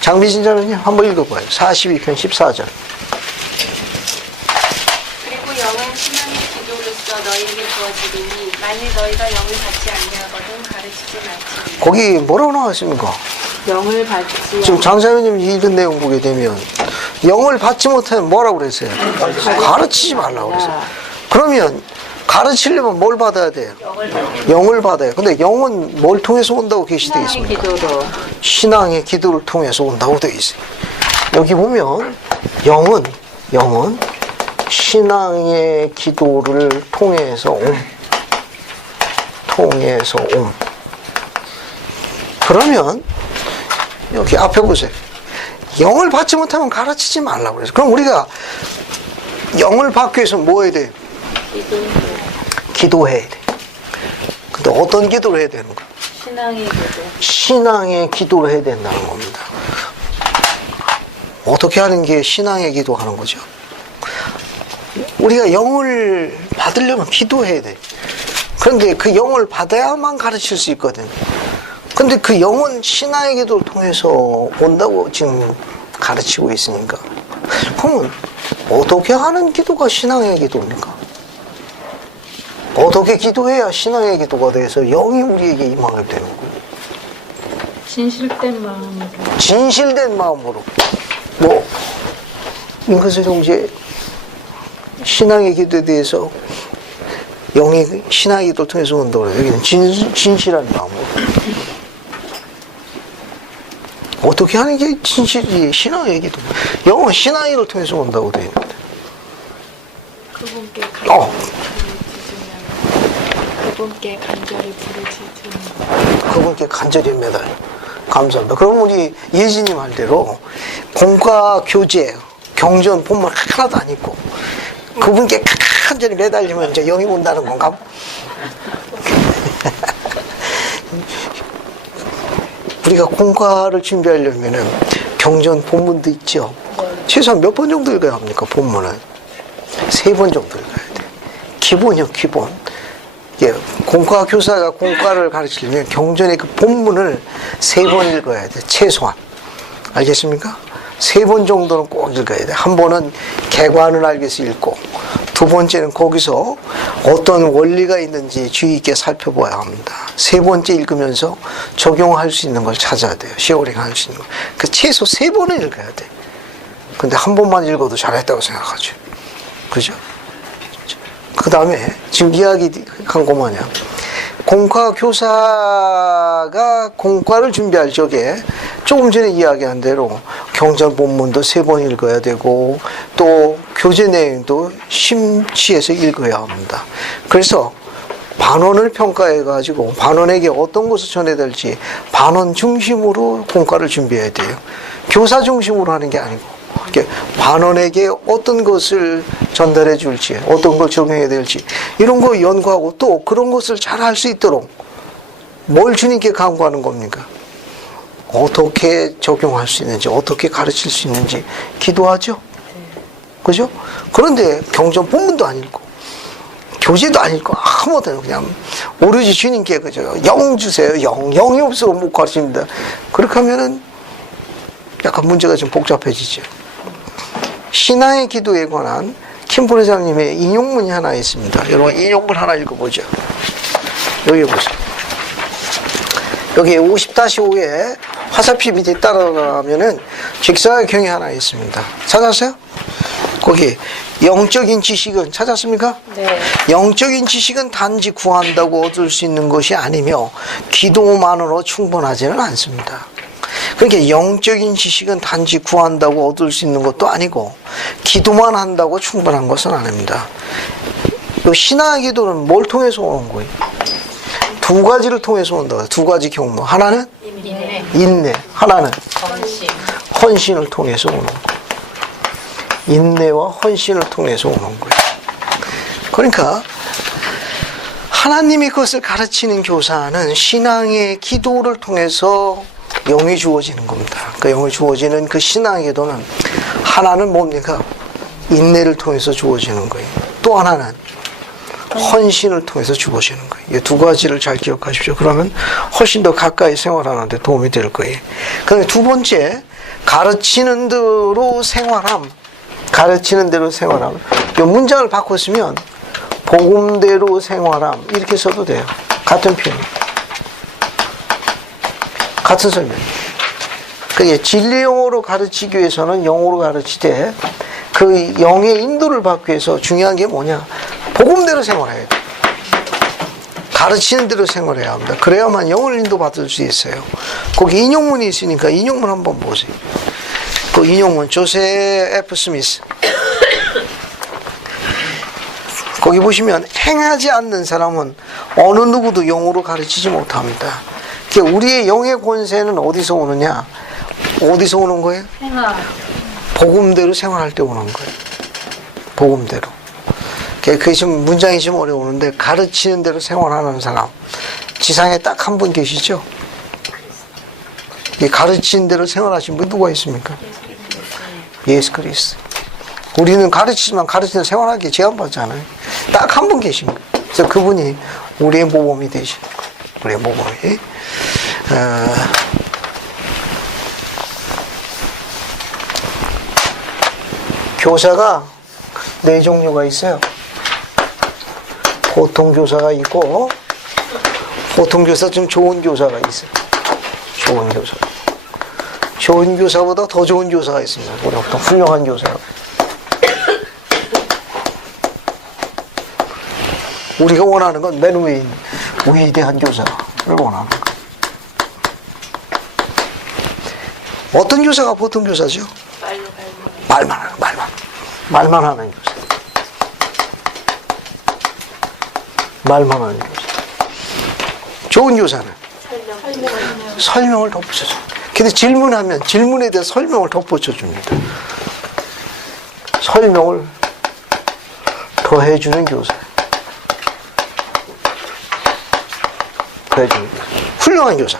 장미진 자매님 한번 읽어봐요. 42편 14절. 그리고 영은 신앙의 기도로서 너희에게 주어지리니 만일 너희가 영을 받지 아니하거든 가르치지 말지니. 거기 뭐라고 나왔습니까? 영을 받지 지금 장사님이 읽은 내용 보게 되면 영을 받지 못하면 뭐라고 그랬어요? 가르치지 말라고 그랬어요. 그러면 가르치려면 뭘 받아야 돼요? 영을 받아요. 근데 영은 뭘 통해서 온다고 계시되어 있습니까? 신앙의 기도를 통해서 온다고 되어 있어요. 여기 보면 영은 신앙의 기도를 통해서 옴. 그러면 여기 앞에 보세요. 영을 받지 못하면 가르치지 말라고 그래서. 그럼 우리가 영을 받기 위해서 뭐 해야 돼요? 기도해야 돼. 근데 어떤 기도를 해야 되는 거야? 신앙의 기도를 해야 된다는 겁니다. 어떻게 하는 게 신앙의 기도하는 거죠? 우리가 영을 받으려면 기도해야 돼. 그런데 그 영을 받아야만 가르칠 수 있거든. 근데 그 영은 신앙의 기도를 통해서 온다고 지금 가르치고 있으니까. 그러면 어떻게 하는 기도가 신앙의 기도입니까? 어떻게 기도해야 신앙의 기도가 돼서 영이 우리에게 임하게 되는 거예요? 진실된 마음으로. 진실된 마음으로. 뭐 잉크스 형제 신앙의 기도에 대해서 영이 신앙의 기도를 통해서 온다고 그래요. 여기는 진실한 마음으로. 어떻게 하는 게 진실이 신앙의 기도. 영은 신앙의 기도를 통해서 온다고 되어 있는데. 그분께 간절히 부르짖으면 그분께 간절히 매달려. 감사합니다. 그럼 우리 예진이 말대로 공과 교재, 경전 본문 하나도 안 읽고 그분께 간절히 매달리면 이제 영이 온다는 건가? 우리가 공과를 준비하려면은 경전 본문도 있죠. 최소한 몇 번 정도 읽어야 합니까? 본문은 3번 정도 읽어야 돼. 기본이요, 기본. 예, 공과 교사가 공과를 가르치려면 경전의 그 본문을 3번 읽어야 돼. 최소한. 알겠습니까? 3번 정도는 꼭 읽어야 돼. 한 번은 개관을 알기 위해서 읽고, 두 번째는 거기서 어떤 원리가 있는지 주의 있게 살펴봐야 합니다. 3번째 읽으면서 적용할 수 있는 걸 찾아야 돼요. 시어링 할 수 있는 거. 그 최소 3번은 읽어야 돼. 근데 한 번만 읽어도 잘했다고 생각하죠. 그죠? 그 다음에 지금 이야기한 거 뭐냐. 공과 교사가 공과를 준비할 적에 조금 전에 이야기한 대로 경전 본문도 3번 읽어야 되고 또 교재 내용도 심취해서 읽어야 합니다. 그래서 반원을 평가해가지고 반원에게 어떤 것을 전해야 될지 반원 중심으로 공과를 준비해야 돼요. 교사 중심으로 하는 게 아니고 반원에게 어떤 것을 전달해 줄지 어떤 걸 적용해야 될지 이런 거 연구하고 또 그런 것을 잘 할 수 있도록 뭘 주님께 간구하는 겁니까? 어떻게 적용할 수 있는지 어떻게 가르칠 수 있는지 기도하죠. 그죠? 그런데 경전 본문도 안 읽고 교재도 안 읽고 아무것도 그냥 오로지 주님께 그죠? 영 주세요. 영이 없으면 못 가르칩니다. 그렇게 하면은 약간 문제가 좀 복잡해지죠. 신앙의 기도에 관한 킴 부회장님의 인용문이 하나 있습니다. 여러분 인용문 하나 읽어보죠. 여기 보세요. 여기 50-5에 화살표 밑에 따라가면은 직사의 경이 하나 있습니다. 찾았어요? 거기 영적인 지식은 찾았습니까? 네. 영적인 지식은 단지 구한다고 얻을 수 있는 것이 아니며 기도만으로 충분하지는 않습니다. 그러니까 영적인 지식은 단지 구한다고 얻을 수 있는 것도 아니고 기도만 한다고 충분한 것은 아닙니다. 신앙의 기도는 뭘 통해서 오는 거예요? 두 가지를 통해서 온다. 두 가지 경로. 하나는 인내. 하나는 헌신을 통해서 오는 거예요. 인내와 헌신을 통해서 오는 거예요. 그러니까 하나님이 그것을 가르치는 교사는 신앙의 기도를 통해서 영이 주어지는 겁니다. 그 영이 주어지는 그 신앙의 기도는 하나는 뭡니까? 인내를 통해서 주어지는 거예요. 또 하나는 헌신을 통해서 주어지는 거예요. 이 두 가지를 잘 기억하십시오. 그러면 훨씬 더 가까이 생활하는 데 도움이 될 거예요. 그다음에 두 번째, 가르치는 대로 생활함. 가르치는 대로 생활함. 이 문장을 바꿨으면 복음대로 생활함 이렇게 써도 돼요. 같은 표현. 같은 설명. 그게 진리 영어로 가르치기 위해서는 영어로 가르치되 그 영의 인도를 받기 위해서 중요한 게 뭐냐? 복음대로 생활해야 돼. 가르치는 대로 생활해야 합니다. 그래야만 영을 인도받을 수 있어요. 거기 인용문이 있으니까 인용문 한번 보세요. 그 인용문 조세 F 스미스. 거기 보시면 행하지 않는 사람은 어느 누구도 영으로 가르치지 못합니다. 우리의 영의 권세는 어디서 오느냐? 어디서 오는 거예요? 복음대로 생활할 때 오는 거예요. 복음대로. 그게 지금 문장이 좀 어려우는데 가르치는 대로 생활하는 사람 지상에 딱 한 분 계시죠? 이 가르치는 대로 생활하신 분 누가 있습니까? 예수 그리스도. 우리는 가르치지만 가르치는 대로 생활하기에 제한받잖아요. 딱 한 분 계신 거예요. 그래서 그분이 우리의 모범이 되시는 거예요. 우리의 모범이. 교사가 4 종류가 있어요. 보통 교사가 있고, 보통 교사 좀 좋은 교사가 있어요. 좋은 교사. 좋은 교사보다 더 좋은 교사가 있습니다. 우리 어떤 훌륭한 교사가. 우리가 원하는 건 맨 위인 위대한 교사를 원하는 거예요. 어떤 교사가 보통 교사죠? 말만 하는, 말만 하는 교사. 말만 하는 교사. 좋은 교사는 설명을 덧붙여줘. 근데 질문하면 질문에 대해 설명을 덧붙여줍니다. 설명을 더해주는 교사. 더해주는 교사. 훌륭한 교사.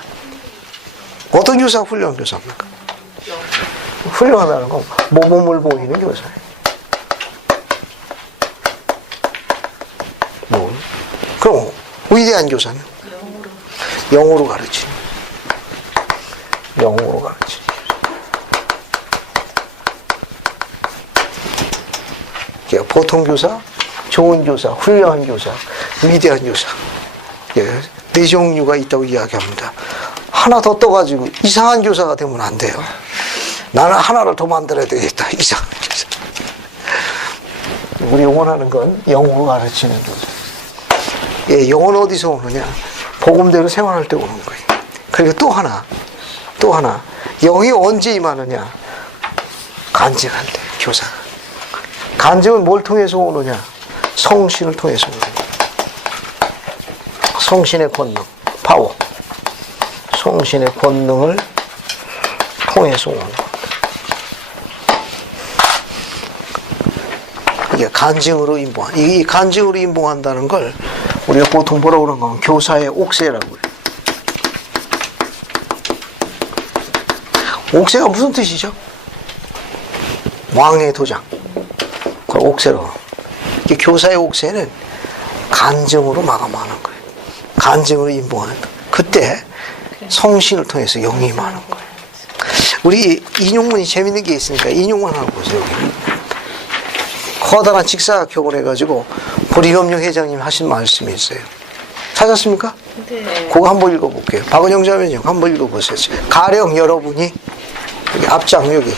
어떤 교사가 훌륭한 교사입니까? 훌륭하다는 건 모범을 보이는 교사예요. 그럼 위대한 교사는 영어로 가르치는. 영어로 가르치는. 보통 교사, 좋은 교사, 훌륭한 교사, 위대한 교사. 예, 네 종류가 있다고 이야기합니다. 하나 더 떠가지고 이상한 교사가 되면 안 돼요. 나는 하나를 더 만들어야 되겠다. 이상한 교사. 우리 원하는 건 영어로 가르치는 교사. 예, 영어는 어디서 오느냐? 복음대로 생활할 때 오는 거예요. 그리고 또 하나. 영이 언제 임하느냐? 간증할 때, 교사가. 간증은 뭘 통해서 오느냐? 성신을 통해서 오느냐? 성신의 권능, 파워. 성신의 권능을 통해서 오는 것. 이게 간증으로 임봉한. 이 간증으로 임봉한다는 걸 우리가 보통 뭐라고 그러는 건 교사의 옥새라고 해요. 옥새가 무슨 뜻이죠? 왕의 도장. 그걸 옥새로. 이게 교사의 옥새는 간증으로 마감하는 거예요. 간증으로 임봉하는 거. 그때 성신을 통해서 영이 임하는 거예요. 우리 인용문이 재밌는 게 있으니까 인용문 하나 보세요. 여기. 커다란 직사각형을 해가지고 보리검령 회장님 하신 말씀이 있어요. 찾았습니까? 네. 그거 한번 읽어볼게요. 박은영 자매님 한번 읽어보세요. 가령 여러분이 여기 앞장 여기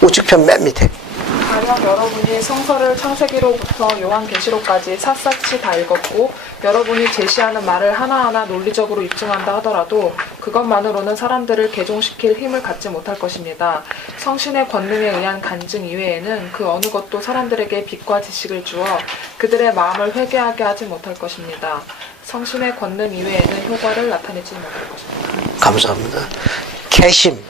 우측편 맨 밑에 가령 여러분이 성서를 창세기로부터 요한계시록까지 샅샅이 다 읽었고 여러분이 제시하는 말을 하나하나 논리적으로 입증한다 하더라도 그것만으로는 사람들을 개종시킬 힘을 갖지 못할 것입니다. 성신의 권능에 의한 간증 이외에는 그 어느 것도 사람들에게 빛과 지식을 주어 그들의 마음을 회개하게 하지 못할 것입니다. 성신의 권능 이외에는 효과를 나타내지 못할 것입니다. 감사합니다. 개심,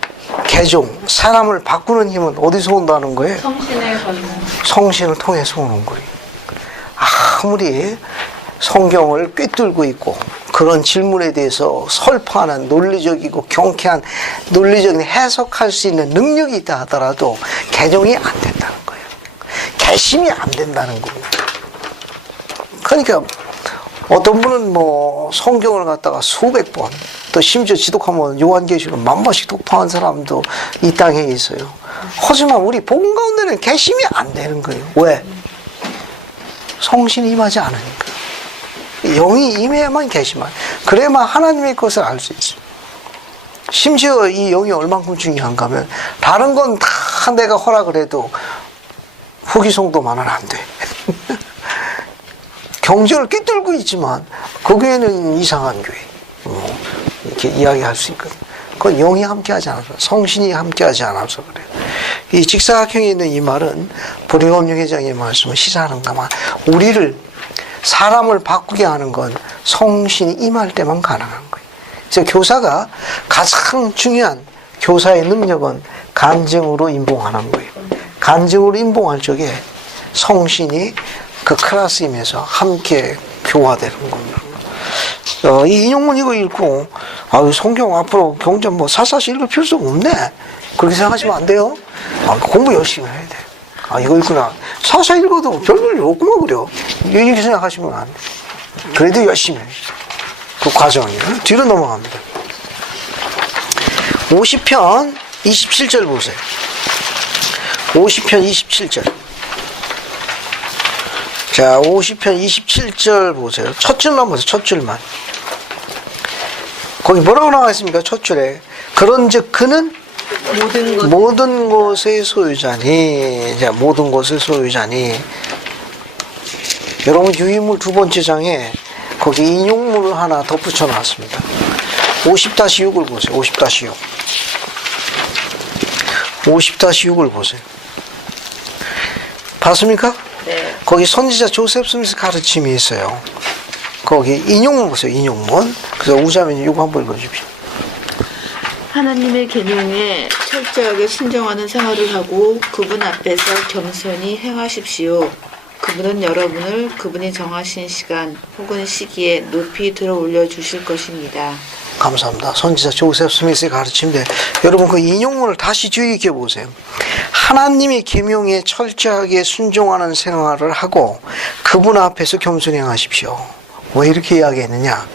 개종, 사람을 바꾸는 힘은 어디서 온다는 거예요? 성신의 권능. 성신을 통해서 오는 거예요. 아무리 성경을 꿰뚫고 있고 그런 질문에 대해서 설파하는 논리적이고 경쾌한 논리적인 해석할 수 있는 능력이 있다 하더라도 개종이 안 된다는 거예요. 개심이 안 된다는 겁니다. 그러니까 어떤 분은 뭐 성경을 갖다가 수백 번, 또 심지어 지독하면 요한계시록 10,000번씩 독파한 사람도 이 땅에 있어요. 하지만 우리 복음 가운데는 개심이 안 되는 거예요. 왜? 성신이 임하지 않으니까. 영이 임해야만 개심한. 그래야만 하나님의 것을 알 수 있어요. 심지어 이 영이 얼만큼 중요한가 하면 다른 건 다 내가 허락을 해도 후기송도만은 안 돼. 경전을 꿰뚫고 있지만 그 교회는 이상한 교회. 이렇게 이야기할 수 있거든요. 그건 영이 함께하지 않아서, 성신이 함께하지 않아서 그래요. 이 직사각형에 있는 이 말은 보리검령 회장의 말씀을 시사하는가만 우리를 사람을 바꾸게 하는 건 성신이 임할 때만 가능한 거예요. 그래서 교사가 가장 중요한 교사의 능력은 간증으로 임봉하는 거예요. 간증으로 임봉할 적에 성신이 그 클래스임에서 함께 교화되는 겁니다. 이 인용문 이거 읽고 성경 앞으로 경전 뭐 샅샅이 읽을 필요가 없네 그렇게 생각하시면 안 돼요. 공부 열심히 해야 돼. 이거 읽구나. 샅샅이 읽어도 별별 없구만 그래요. 이렇게 생각하시면 안 돼. 그래도 열심히 해. 그 과정이에요. 뒤로 넘어갑니다. 50편 27절 보세요. 50편 27절. 자, 50편 27절 보세요. 첫 줄만 보세요. 첫 줄만. 거기 뭐라고 나와 있습니까? 첫 줄에. 그런즉 그는 모든 것의 소유자니. 자, 모든 것의 소유자니. 여러분 유인물 두 번째 장에 거기 인용물을 하나 덧붙여 놨습니다. 50-6을 보세요. 50-6. 50-6을 보세요. 봤습니까? 네. 거기 선지자 조셉 스미스 가르침이 있어요. 거기 인용문 보세요. 인용문. 그래서 우자면 이거 한번 읽어주십시오. 하나님의 계명에 철저하게 순종하는 생활을 하고 그분 앞에서 겸손히 행하십시오. 그분은 여러분을 그분이 정하신 시간 혹은 시기에 높이 들어 올려 주실 것입니다. 감사합니다. 선지자 조셉 스미스의 가르침인데 여러분 그 인용문을 다시 주의 깊게 보세요. 하나님의 계명에 철저하게 순종하는 생활을 하고 그분 앞에서 겸손히 행하십시오. 왜 이렇게 이야기했느냐?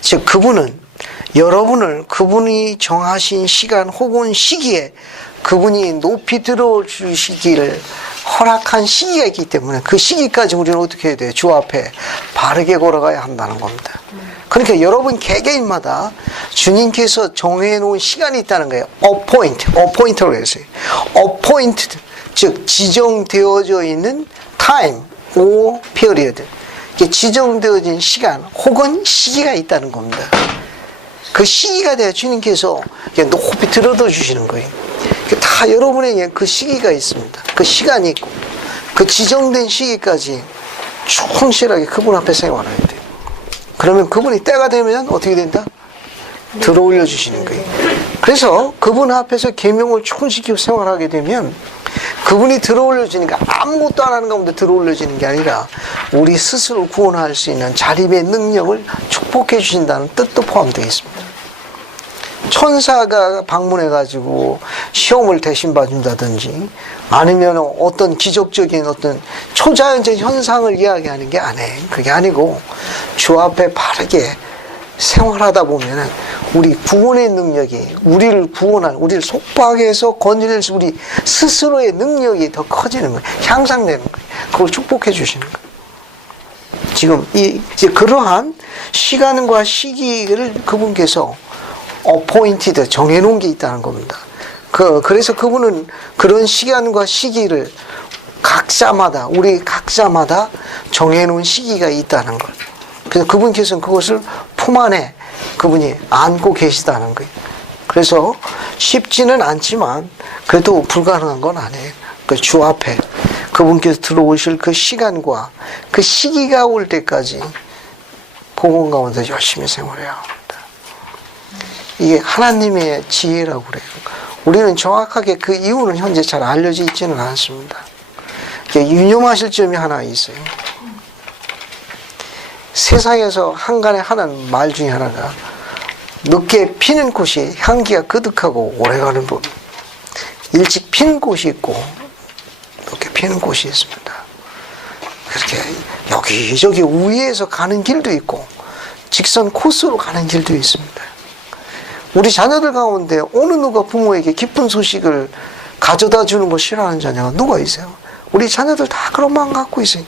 즉 그분은 여러분을 그분이 정하신 시간 혹은 시기에 그분이 높이 들어주시기를 허락한 시기가 있기 때문에 그 시기까지 우리는 어떻게 해야 돼요? 주 앞에 바르게 걸어가야 한다는 겁니다. 그러니까 여러분 개개인마다 주님께서 정해놓은 시간이 있다는 거예요. appoint라고 했어요. appointed, 즉 지정되어져 있는 time or period, 지정되어진 시간 혹은 시기가 있다는 겁니다. 그 시기가 돼야 주님께서 높이 들어다 주시는 거예요. 다 여러분에게 그 시기가 있습니다. 그 시간이 있고 그 지정된 시기까지 충실하게 그분 앞에 생활해야 돼요. 그러면 그분이 때가 되면 어떻게 된다? 들어올려 주시는 거예요. 그래서 그분 앞에서 계명을 충실히 생활하게 되면 그분이 들어올려 주니까 아무것도 안 하는 가운데 들어올려 주는 게 아니라 우리 스스로 구원할 수 있는 자립의 능력을 축복해 주신다는 뜻도 포함되어 있습니다. 천사가 방문해가지고 시험을 대신 봐준다든지 아니면 어떤 기적적인 어떤 초자연적 현상을 이야기하는 게 아니에요. 그게 아니고 주 앞에 바르게 생활하다 보면은 우리 구원의 능력이 우리를 구원할, 우리를 속박에서 건져낼 수 우리 스스로의 능력이 더 커지는 거예요. 향상되는 거예요. 그걸 축복해 주시는 거예요. 지금 이제 그러한 시간과 시기를 그분께서 appointed, 정해놓은 게 있다는 겁니다. 그래서 그분은 그런 시간과 시기를 우리 각자마다 정해놓은 시기가 있다는 걸. 그래서 그분께서는 그것을 품 안에 그분이 안고 계시다는 거예요. 그래서 쉽지는 않지만 그래도 불가능한 건 아니에요. 그 주 앞에 그분께서 들어오실 그 시간과 그 시기가 올 때까지 복음 가운데 열심히 생활해야 합니다. 이게 하나님의 지혜라고 그래요. 우리는 정확하게 그 이유는 현재 잘 알려져 있지는 않습니다. 유념하실 점이 하나 있어요. 세상에서 한간에 하는 말 중에 하나가 늦게 피는 꽃이 향기가 그득하고 오래가는 법. 일찍 피는 꽃이 있고 늦게 피는 꽃이 있습니다. 그렇게 여기저기 우회해서 가는 길도 있고 직선 코스로 가는 길도 있습니다. 우리 자녀들 가운데 어느 누가 부모에게 기쁜 소식을 가져다 주는 걸 싫어하는 자녀가 누가 있어요? 우리 자녀들 다 그런 마음 갖고 있어요.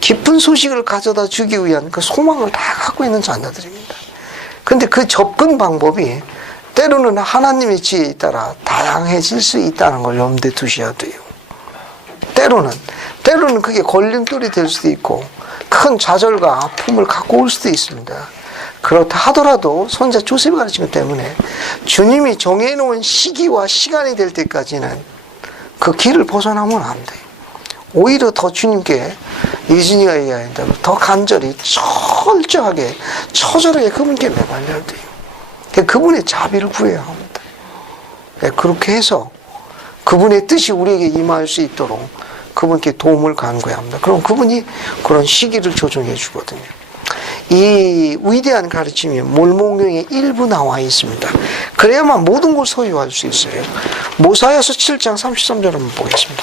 기쁜 소식을 가져다 주기 위한 그 소망을 다 갖고 있는 자녀들입니다. 그런데 그 접근 방법이 때로는 하나님의 지혜에 따라 다양해질 수 있다는 걸 염두에 두셔야 돼요. 때로는 그게 걸림돌이 될 수도 있고 큰 좌절과 아픔을 갖고 올 수도 있습니다. 그렇다 하더라도 선지자 조셉의 가르침 때문에 주님이 정해놓은 시기와 시간이 될 때까지는 그 길을 벗어나면 안 돼요. 오히려 더 주님께 예진이가 얘기한다면 더 간절히 철저하게 처절하게 그분께 매달려야 돼요. 그분의 자비를 구해야 합니다. 그렇게 해서 그분의 뜻이 우리에게 임할 수 있도록 그분께 도움을 간구해야 합니다. 그럼 그분이 그런 시기를 조정해 주거든요. 이 위대한 가르침이 몰몬경에 일부 나와 있습니다. 그래야만 모든 걸 소유할 수 있어요. 모사야서 7장 33절 한번 보겠습니다.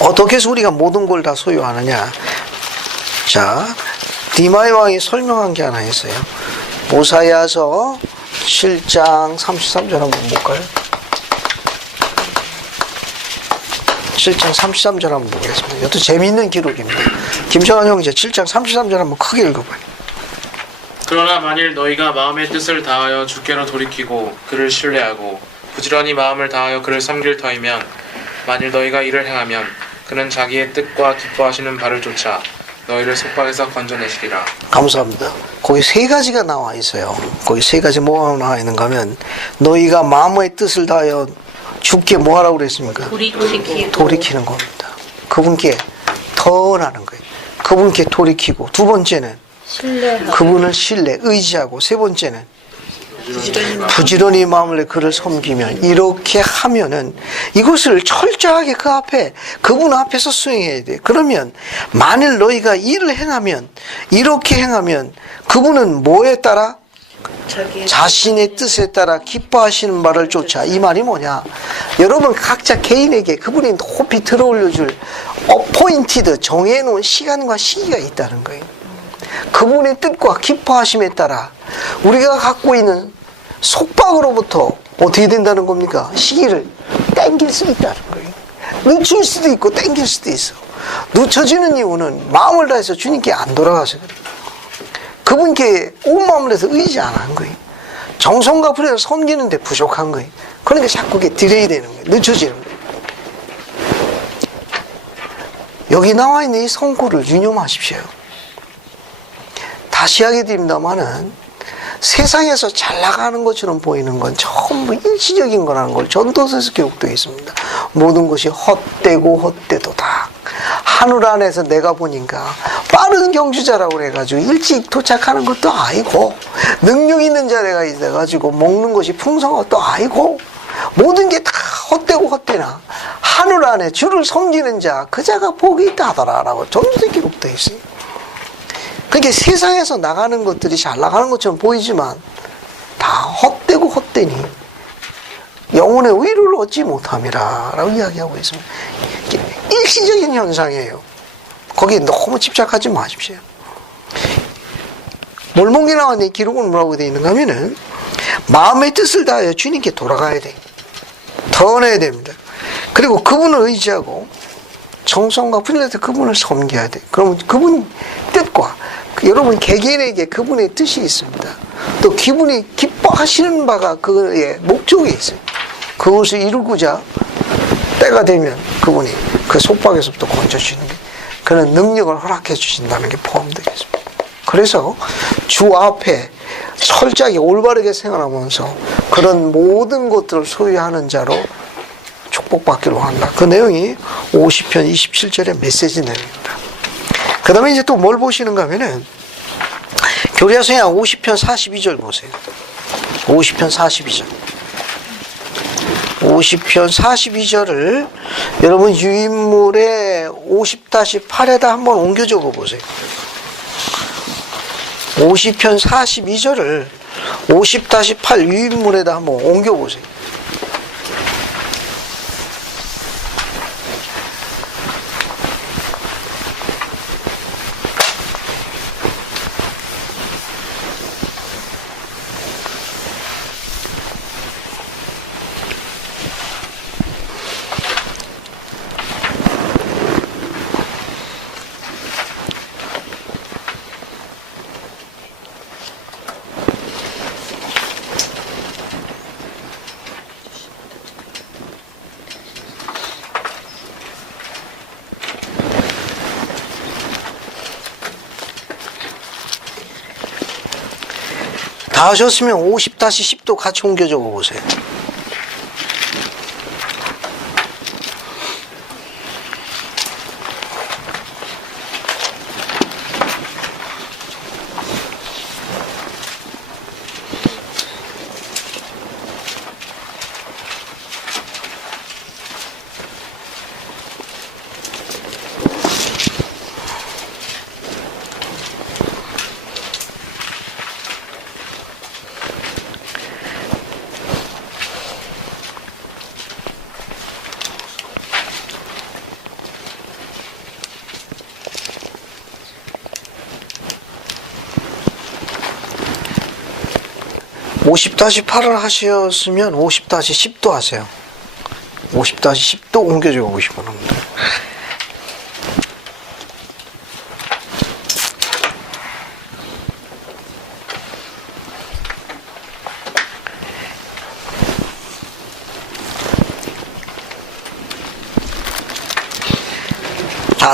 어떻게 해서 우리가 모든 걸 다 소유하느냐? 자, 디마이 왕이 설명한 게 하나 있어요. 모사야서 7장 33절 한번 볼까요? 7장 33절 한번 보겠습니다. 이것도 재미있는 기록입니다. 김정환 형제 7장 33절 한번 크게 읽어봐요. 그러나 만일 너희가 마음의 뜻을 다하여 주께로 돌이키고 그를 신뢰하고 부지런히 마음을 다하여 그를 섬길 터이면 만일 너희가 이를 행하면 그는 자기의 뜻과 기뻐하시는 바를 쫓아 너희를 속박에서 건져내시리라. 감사합니다. 거기 세 가지가 나와 있어요. 거기 세 가지 뭐가 나와 있는가 하면 너희가 마음의 뜻을 다하여 주께 뭐 하라고 그랬습니까? 돌이키는 겁니다. 그분께 턴하는 거예요. 그분께 돌이키고, 두 번째는 그분을 신뢰, 의지하고, 세 번째는 부지런히 마음을 내 그를 섬기면, 이렇게 하면은 이것을 철저하게 그 앞에, 그분 앞에서 수행해야 돼. 그러면 만일 너희가 일을 행하면, 이렇게 행하면 그분은 뭐에 따라? 자신의 뜻에 따라 기뻐하시는 바를 쫓아. 이 말이 뭐냐? 여러분 각자 개인에게 그분이 높이 들어올려줄 어포인티드, 정해놓은 시간과 시기가 있다는 거예요. 그분의 뜻과 기뻐하심에 따라 우리가 갖고 있는 속박으로부터 어떻게 된다는 겁니까? 시기를 땡길 수 있다는 거예요. 늦출 수도 있고 땡길 수도 있어. 늦춰지는 이유는 마음을 다해서 주님께 안 돌아가서 그래요. 그분께 온 마음을 해서 의지 안 한 거예요. 정성과 불에서 섬기는데 부족한 거예요. 그러니까 자꾸 그게 딜레이 되는 거예요. 늦춰지는 거예요. 여기 나와 있는 이 성구를 유념하십시오. 다시 하게 됩니다만은 세상에서 잘 나가는 것처럼 보이는 건 전부 일시적인 거라는 걸 전도서에서 기록되어 있습니다. 모든 것이 헛되고 헛되도다. 하늘 안에서 내가 보니까 빠른 경주자라고 그래가지고 일찍 도착하는 것도 아니고, 능력 있는 자리가 있어가지고 먹는 것이 풍성한 것도 아니고, 모든 게 다 헛되고 헛되나 하늘 안에 주를 섬기는 자, 그 자가 복이 있다 하더라라고 전도서에 기록되어 있어요. 그게 세상에서 나가는 것들이 잘 나가는 것처럼 보이지만 다 헛되고 헛되니 영혼의 위로를 얻지 못함이라 라고 이야기하고 있습니다. 일시적인 현상이에요. 거기에 너무 집착하지 마십시오. 몰몬기 나왔는 기록은 뭐라고 되어 있는가 하면은 마음의 뜻을 다하여 주님께 돌아가야 돼. 턴해야 됩니다. 그리고 그분을 의지하고 정성과 분별해서 그분을 섬겨야 돼. 그러면 그분 뜻과 여러분 개개인에게 그분의 뜻이 있습니다. 또 그분이 기뻐하시는 바가 그의 목적이 있어요. 그것을 이루고자 때가 되면 그분이 그 속박에서부터 건져주시는 게, 그런 능력을 허락해 주신다는 게 포함되겠습니다. 그래서 주 앞에 철저하게 올바르게 생활하면서 그런 모든 것들을 소유하는 자로 축복받기로 한다. 그 내용이 50편 27절의 메시지 내용입니다. 그 다음에 이제 또 뭘 보시는가 하면은 교리하성양 50편 42절 보세요. 50편 42절. 50편 42절을 여러분 유인물의 50-8에다 한번 옮겨 적어 보세요. 50편 42절을 50-8 유인물에다 한번 옮겨 보세요. 다 하셨으면 50-10도 같이 옮겨 적어 보세요. (50-8을) 하셨으면 50-10도 하세요. 50-10도 옮겨주고 싶은 겁니다.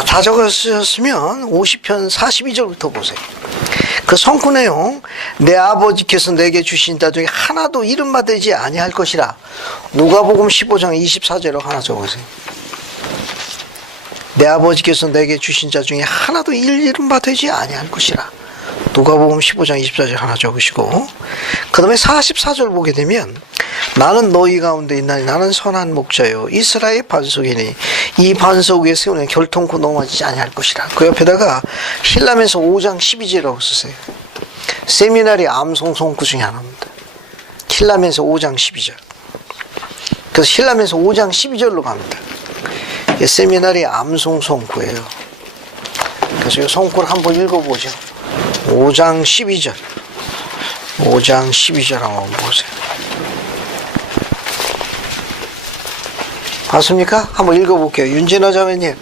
다 적으셨으면 50편 42절부터 보세요. 그 성구 내용, 내 아버지께서 내게 주신 자 중에 하나도 이름받지 아니할 것이라. 누가복음 15장 24절로 하나 적으세요. 내 아버지께서 내게 주신 자 중에 하나도 이름받지 아니할 것이라. 누가복음 15장 24절 하나 적으시고, 그 다음에 44절 보게 되면 나는 너희 가운데 있나니 나는 선한 목자요 이스라엘 반석이니 이 반석 위에 세우는 결통코 넘어지지 아니할 것이라. 그 옆에다가 힐람에서 5장 12절이라고 쓰세요. 세미나리 암송송구 중에 하나입니다. 힐람에서 5장 12절. 그래서 힐람에서 5장 12절로 갑니다. 세미나리 암송송구예요. 그래서 이 송구를 한번 읽어보죠. 5장 12절. 5장 12절 한번 보세요. 맞습니까? 한번 읽어볼게요. 윤진아 자매님,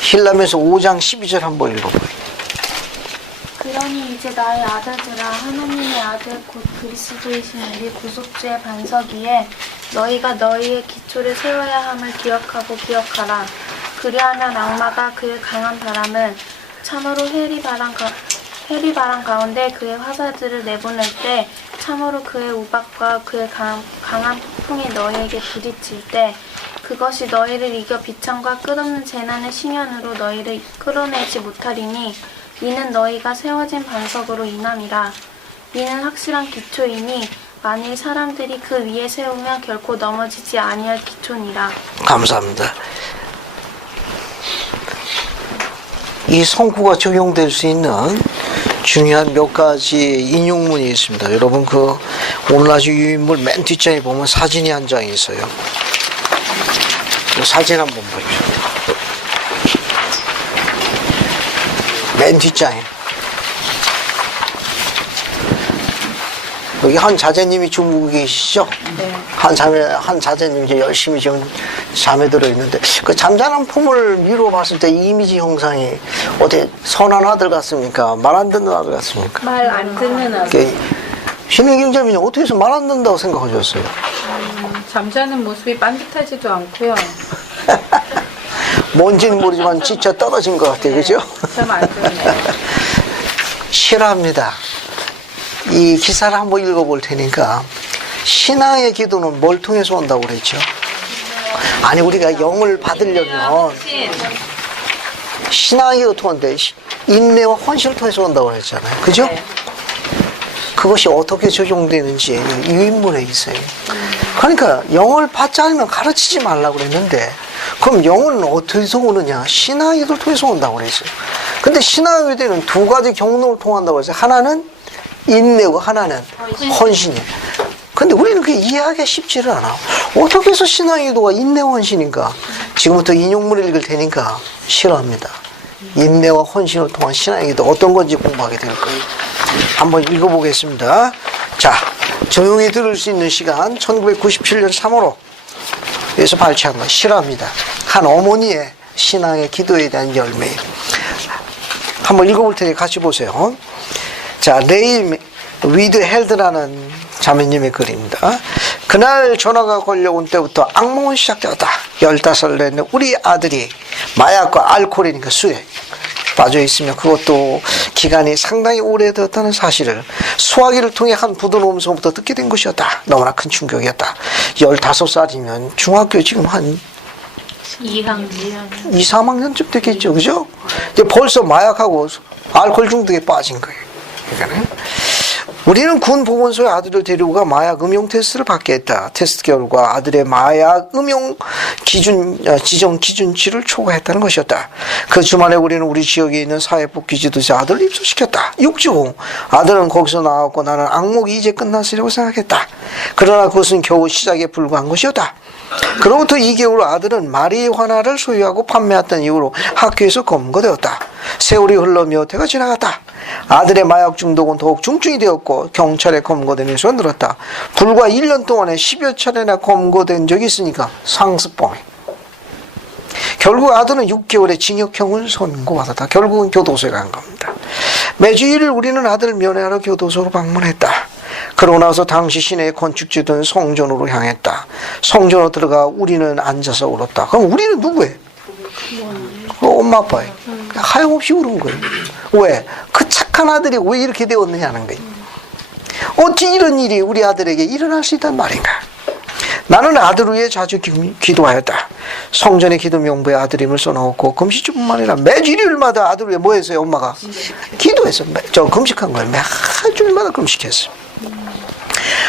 힐람에서 5장 12절 한번 읽어봐요. 그러니 이제 나의 아들들아, 하나님의 아들 곧 그리스도이신 우리 구속주의 반석 위에 너희가 너희의 기초를 세워야 함을 기억하고 기억하라. 그리하면 악마가 그의 강한 바람을 참으로 해리바람 가운데 그의 화살들을 내보낼 때 참으로 그의 우박과 그의 강한 폭풍이 너희에게 부딪힐 때 그것이 너희를 이겨 비천과 끝없는 재난의 심연으로 너희를 끌어내지 못하리니 이는 너희가 세워진 반석으로 인함이라. 이는 확실한 기초이니 만일 사람들이 그 위에 세우면 결코 넘어지지 아니할 기초니라. 감사합니다. 이 성구가 적용될 수 있는 중요한 몇 가지 인용문이 있습니다. 여러분 그 오늘날의 유인물 맨 뒷장에 보면 사진이 한 장이 있어요. 이 사진 한번 보십시오. 맨 뒷장에 여기 한 자제님이 중국에 계시죠? 네. 한 자제님 이제 열심히 지금 잠에 들어 있는데 그 잠자는 품을 미루어 봤을 때 이미지 형상이 어디 선한 아들 같습니까? 말 안 듣는 아들 같습니까? 말 안 듣는 아들. 신혜경 자매님 어떻게 해서 말 안 듣는다고 생각하셨어요? 잠자는 모습이 반듯하지도 않고요. 뭔지는 모르지만 진짜 떨어진 것 같아요. 그죠? 참 안 좋네요. 싫어합니다. 이 기사를 한번 읽어볼 테니까 신앙의 기도는 뭘 통해서 온다고 그랬죠? 아니 우리가 영을 받으려면 신앙의 기도 통한데 인내와 헌신을 통해서 온다고 그랬잖아요. 그죠? 그것이 어떻게 적용되는지 유인문에 있어요. 그러니까 영을 받지 않으면 가르치지 말라고 그랬는데 그럼 영은 어디서 오느냐? 신앙의 기도를 통해서 온다고 그랬어요. 근데 신앙의 기도는 두 가지 경로를 통한다고 했어요. 하나는 인내고 하나는 헌신이에요. 근데 우리는 그게 이해하기가 쉽지를 않아. 어떻게 해서 신앙의 기도가 인내와 헌신인가? 지금부터 인용문을 읽을 테니까 싫어합니다. 인내와 헌신을 통한 신앙의 기도 어떤 건지 공부하게 될 거예요. 한번 읽어보겠습니다. 자, 조용히 들을 수 있는 시간 1997년 3월호 에서 발췌한 거 싫어합니다. 한 어머니의 신앙의 기도에 대한 열매. 한번 읽어볼 테니 같이 보세요. 자, 레이 위드 헬드라는 자매님의 글입니다. 그날 전화가 걸려온 때부터 악몽은 시작되었다. 15살 된 우리 아들이 마약과 알코올이니까 술에 빠져 있으며 그것도 기간이 상당히 오래되었다는 사실을 소화기를 통해 한 부드러운 음성부터 듣게 된 것이었다. 너무나 큰 충격이었다. 15살이면 중학교 지금 한 2, 3학년쯤 됐겠죠. 그죠? 이제 벌써 마약하고 알코올 중독에 빠진 거예요. 그러니까는 우리는 군 보건소에 아들을 데리고 가 마약 음용 테스트를 받게 했다. 테스트 결과 아들의 마약 음용 지정 기준치를 초과했다는 것이었다. 그 주말에 우리는 우리 지역에 있는 사회복지 지도자 아들을 입소시켰다. 6주 후 아들은 거기서 나왔고 나는 악몽이 이제 끝났으리라고 생각했다. 그러나 그것은 겨우 시작에 불과한 것이었다. 그로부터 2개월 후 아들은 마리화나를 소유하고 판매했던 이후로 학교에서 검거되었다. 세월이 흘러 몇 해가 지나갔다. 아들의 마약 중독은 더욱 중증이 되었고 경찰에 검거되는 수가 늘었다. 불과 1년 동안에 10여 차례나 검거된 적이 있으니까 상습범이. 결국 아들은 6개월의 징역형을 선고받았다. 결국은 교도소에 간 겁니다. 매주 일요일 우리는 아들을 면회하러 교도소로 방문했다. 그러고 나서 당시 시내에 건축지던 성전으로 향했다. 성전으로 들어가 우리는 앉아서 울었다. 그럼 우리는 누구예요? 엄마 아빠예요. 하염없이 울은 거예요. 왜? 그 착한 아들이 왜 이렇게 되었느냐는 거예요. 어찌 이런 일이 우리 아들에게 일어날 수 있단 말인가? 나는 아들 위해 자주 기도하였다. 성전의 기도 명부에 아들 이름을 써놓고 금식주뿐만 아니라 매주 일요일마다 아들 위해 뭐 했어요? 엄마가 기도했어요. 저 금식한 거예요. 매주일마다 금식했어요.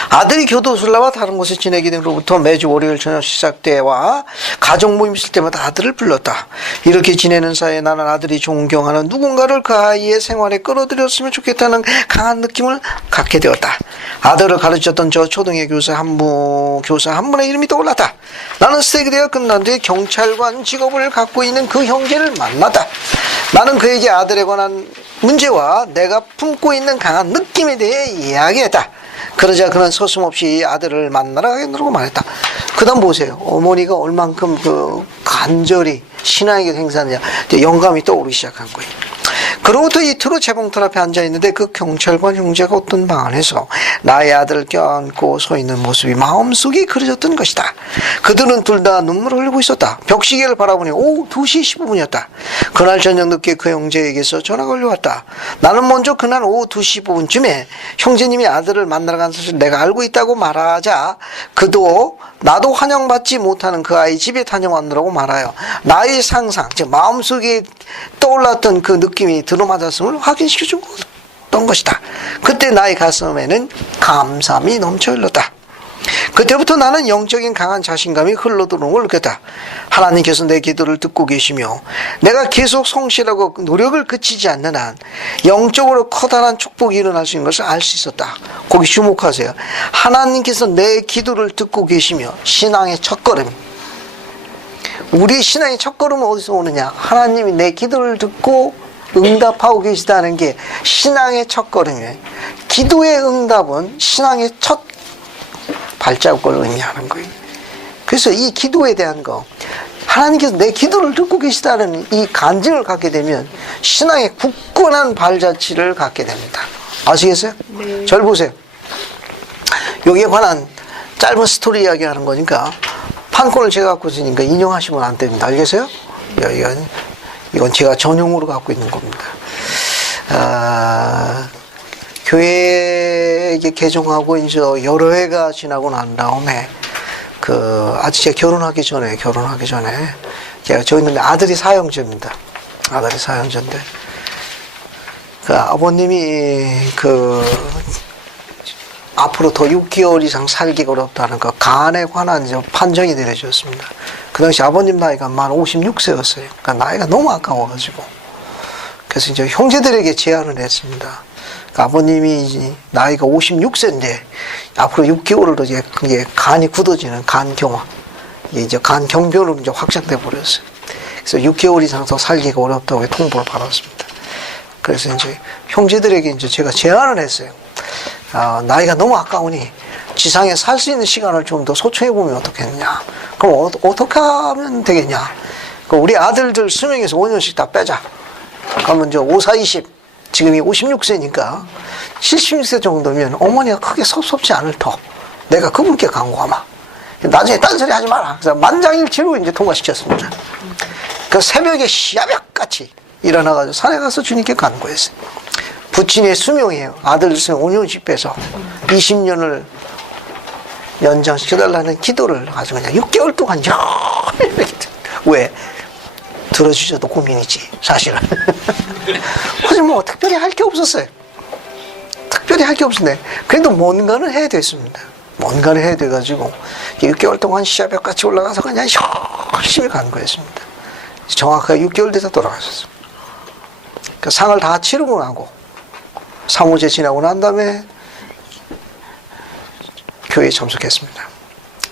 아들이 교도소를 나와 다른 곳에 지내게 된 후로부터 매주 월요일 저녁 시작 때와 가족 모임 있을 때마다 아들을 불렀다. 이렇게 지내는 사이에 나는 아들이 존경하는 누군가를 그 아이의 생활에 끌어들였으면 좋겠다는 강한 느낌을 갖게 되었다. 아들을 가르쳤던 저 초등의 교사 한 분의 이름이 떠올랐다. 나는 스테이크대가 끝난 뒤에 경찰관 직업을 갖고 있는 그 형제를 만났다. 나는 그에게 아들에 관한 문제와 내가 품고 있는 강한 느낌에 대해 이야기했다. 그러자 그는 서슴없이 아들을 만나러 가겠다고 말했다. 그 다음 보세요. 어머니가 얼만큼 간절히 신앙에게 행사하느냐. 영감이 떠오르기 시작한 거예요. 그로부터 이틀 후 재봉틀 앞에 앉아있는데 그 경찰관 형제가 어떤 방 안에서 나의 아들을 껴안고 서 있는 모습이 마음속에 그려졌던 것이다. 그들은 둘 다 눈물을 흘리고 있었다. 벽시계를 바라보니 오후 2시 15분이었다. 그날 저녁 늦게 그 형제에게서 전화가 걸려왔다. 나는 먼저 그날 오후 2시 15분쯤에 형제님이 아들을 만나러 간 사실을 내가 알고 있다고 말하자 그도 나도 환영받지 못하는 그 아이 집에 다녀왔느라고 말하여 나의 상상, 즉 마음속에 떠올랐던 그 느낌이 들어맞았음을 확인시켜준 것이다. 그때 나의 가슴에는 감사함이 넘쳐 흘렀다. 그때부터 나는 영적인 강한 자신감이 흘러들어오는 걸 느꼈다. 하나님께서 내 기도를 듣고 계시며 내가 계속 성실하고 노력을 그치지 않는 한 영적으로 커다란 축복이 일어날 수 있는 것을 알 수 있었다. 거기 주목하세요. 하나님께서 내 기도를 듣고 계시며 신앙의 첫걸음. 우리 신앙의 첫걸음은 어디서 오느냐? 하나님이 내 기도를 듣고 응답하고 계시다는 게 신앙의 첫걸음이에요. 기도의 응답은 신앙의 첫 발자국을 의미하는 거예요. 그래서 이 기도에 대한 거, 하나님께서 내 기도를 듣고 계시다는 이 간증을 갖게 되면 신앙의 굳건한 발자취를 갖게 됩니다. 아시겠어요? 네. 절 보세요. 여기에 관한 짧은 스토리 이야기하는 거니까 판권을 제가 갖고 있으니까 인용하시면 안 됩니다. 알겠어요? 이건 제가 전용으로 갖고 있는 겁니다. 교회에 개종하고 이제 여러 해가 지나고 난 다음에 아직 제가 결혼하기 전에 저희는 아들이 사형제입니다. 아들이 사형제인데 아버님이 앞으로 더 6개월 이상 살기가 어렵다는 간에 관한 판정이 내려졌습니다. 그 당시 아버님 나이가 만 56세였어요. 그러니까 나이가 너무 아까워가지고 그래서 이제 형제들에게 제안을 했습니다. 아버님이 나이가 56세인데 앞으로 6개월을 이제 간이 굳어지는 간경화, 이제 간경변으로 이제 확장돼 버렸어요. 그래서 6개월 이상 더 살기가 어렵다고 통보를 받았습니다. 그래서 이제 형제들에게 이제 제가 제안을 했어요. 나이가 너무 아까우니 지상에 살 수 있는 시간을 좀 더 소충해 보면 어떻겠냐? 그럼 어떻게 하면 되겠냐? 우리 아들들 수명에서 5년씩 다 빼자. 그러면 이제 5, 4, 20. 지금이 56세니까 76세 정도면 어머니가 크게 섭섭지 않을 터. 내가 그분께 간구하마. 나중에 딴소리 하지 마라. 그래서 만장일치로 이제 통과시켰습니다. 그 새벽에 시야벽같이 일어나가지고 산에 가서 주님께 간구했어요. 부친의 수명이에요. 아들 수명 5년씩 빼서 20년을 연장시켜달라는 기도를 아주 그냥 6개월 동안 왜? 들어주셔도 고민이지 사실은. 하지만 뭐 특별히 할 게 없었어요. 특별히 할 게 없었네. 그래도 뭔가는 해야 됐습니다. 뭔가를 해야 돼가지고 6개월 동안 시야벽같이 올라가서 그냥 열심히 간구했습니다. 정확하게 6개월 돼서 돌아가셨어요. 그 상을 다 치르고 나고 사무제 지나고 난 다음에 교회에 참석했습니다.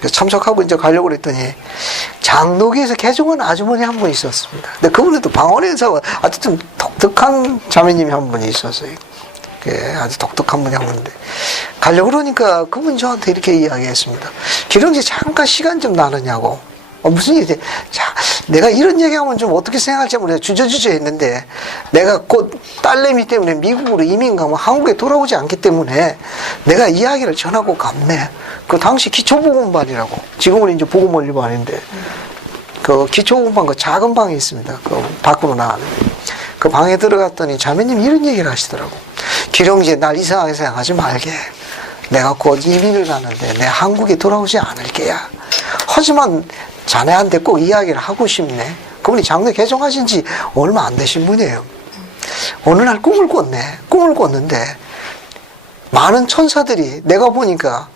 그래서 참석하고 이제 가려고 그랬더니 장로교에서 개종한 아주머니 한 분 있었습니다. 근데 그분도 방언에서 아주 좀 독특한 자매님이 한 분이 있었어요. 아주 독특한 분이 한 분인데 가려고 그러니까 그분이 저한테 이렇게 이야기했습니다. 기령씨 잠깐 시간 좀 나느냐고. 무슨 일이 자, 내가 이런 얘기하면 좀 어떻게 생각할지 모르겠어요. 주저주저 했는데 내가 곧 딸내미 때문에 미국으로 이민 가면 한국에 돌아오지 않기 때문에 내가 이야기를 전하고 갔네. 그 당시 기초보건반이라고 지금은 이제 보건원리반인데 그 기초보건반 그 작은 방이 있습니다. 그 밖으로 나가는 그 방에 들어갔더니 자매님이 이런 얘기를 하시더라고. 기령씨 날 이상하게 생각하지 말게. 내가 곧 이민을 가는데 내 한국에 돌아오지 않을게야. 하지만 자네한테 꼭 이야기를 하고 싶네. 그분이 장로 개종하신 지 얼마 안 되신 분이에요. 어느 날 꿈을 꿨네. 꿈을 꿨는데 많은 천사들이 내가 보니까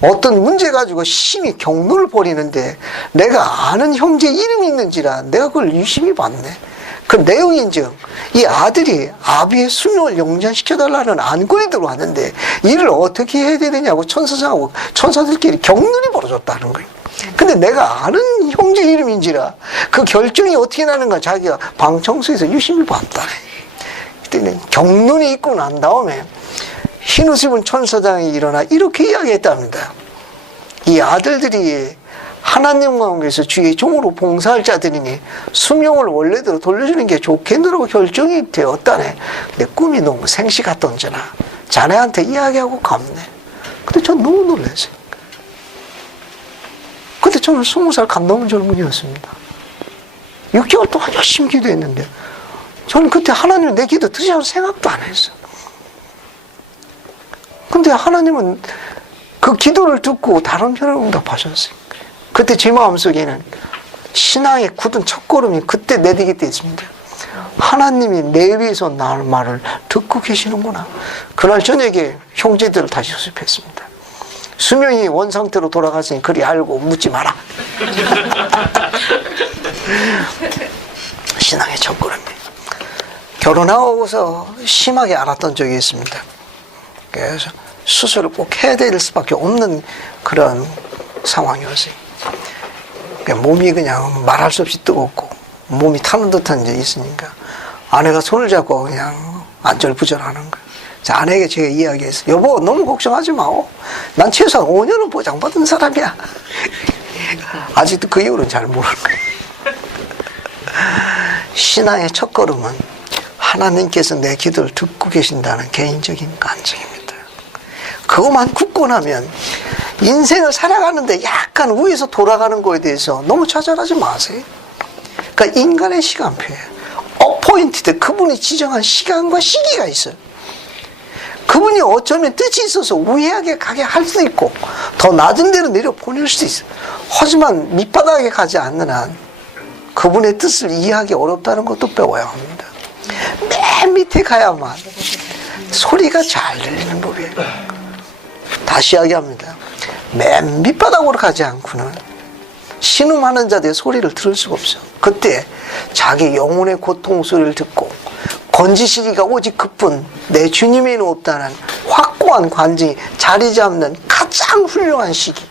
어떤 문제 가지고 심히 경로를 벌이는데 내가 아는 형제 이름이 있는지라 내가 그걸 유심히 봤네. 그 내용인즉 이 아들이 아비의 수명을 영전시켜달라는 안건이 들어왔는데 이를 어떻게 해야 되느냐고 천사장하고 천사들끼리 경륜이 벌어졌다는 거예요. 근데 내가 아는 형제 이름인지라 그 결정이 어떻게 나는가 자기가 방청소에서 유심히 봤다네. 그때는 경륜이 있고 난 다음에 흰 옷 입은 천사장이 일어나 이렇게 이야기했답니다. 이 아들들이 하나님 가운데서 주의 종으로 봉사할 자들이니 수명을 원래대로 돌려주는 게 좋겠느라고 결정이 되었다네. 내 꿈이 너무 생시 같던지나 자네한테 이야기하고 갔네. 근데 전 너무 놀랐어요. 근데 저는 20살 간 넘은 젊은이였습니다. 6개월 동안 열심히 기도했는데 저는 그때 하나님은 내 기도 들으시라고 생각도 안 했어요. 근데 하나님은 그 기도를 듣고 다른 편을 응답하셨어요. 그때 제 마음속에는 신앙의 굳은 첫걸음이 그때 내디게 됐습니다. 하나님이 내 위해서 나의 말을 듣고 계시는구나. 그날 저녁에 형제들을 다시 수습했습니다. 수명이 원상태로 돌아갔으니 그리 알고 묻지 마라. 신앙의 첫걸음이. 결혼하고서 심하게 알았던 적이 있습니다. 그래서 수술을 꼭 해야 될 수밖에 없는 그런 상황이었어요. 몸이 그냥 말할 수 없이 뜨겁고 몸이 타는 듯한 게 있으니까 아내가 손을 잡고 그냥 안절부절하는 거예요. 아내에게 제가 이야기했어요. 여보 너무 걱정하지 마오. 난 최소한 5년은 보장받은 사람이야. 아직도 그 이유는 잘 모르는 거예요. 신앙의 첫걸음은 하나님께서 내 기도를 듣고 계신다는 개인적인 간증입니다. 그것만 굳고 나면 인생을 살아가는데 약간 위에서 돌아가는 거에 대해서 너무 좌절하지 마세요. 그러니까 인간의 시간표예요. 어포인티드, 그분이 지정한 시간과 시기가 있어요. 그분이 어쩌면 뜻이 있어서 우회하게 가게 할 수도 있고 더 낮은 데로 내려 보낼 수도 있어요. 하지만 밑바닥에 가지 않는 한 그분의 뜻을 이해하기 어렵다는 것도 배워야 합니다. 맨 밑에 가야만 소리가 잘 들리는 법이에요. 다시 이야기합니다. 맨 밑바닥으로 가지 않고는 신음하는 자들의 소리를 들을 수가 없어요. 그때 자기 영혼의 고통 소리를 듣고 건지시기가 오직 그뿐 내 주님에는 없다는 확고한 관증이 자리 잡는 가장 훌륭한 시기,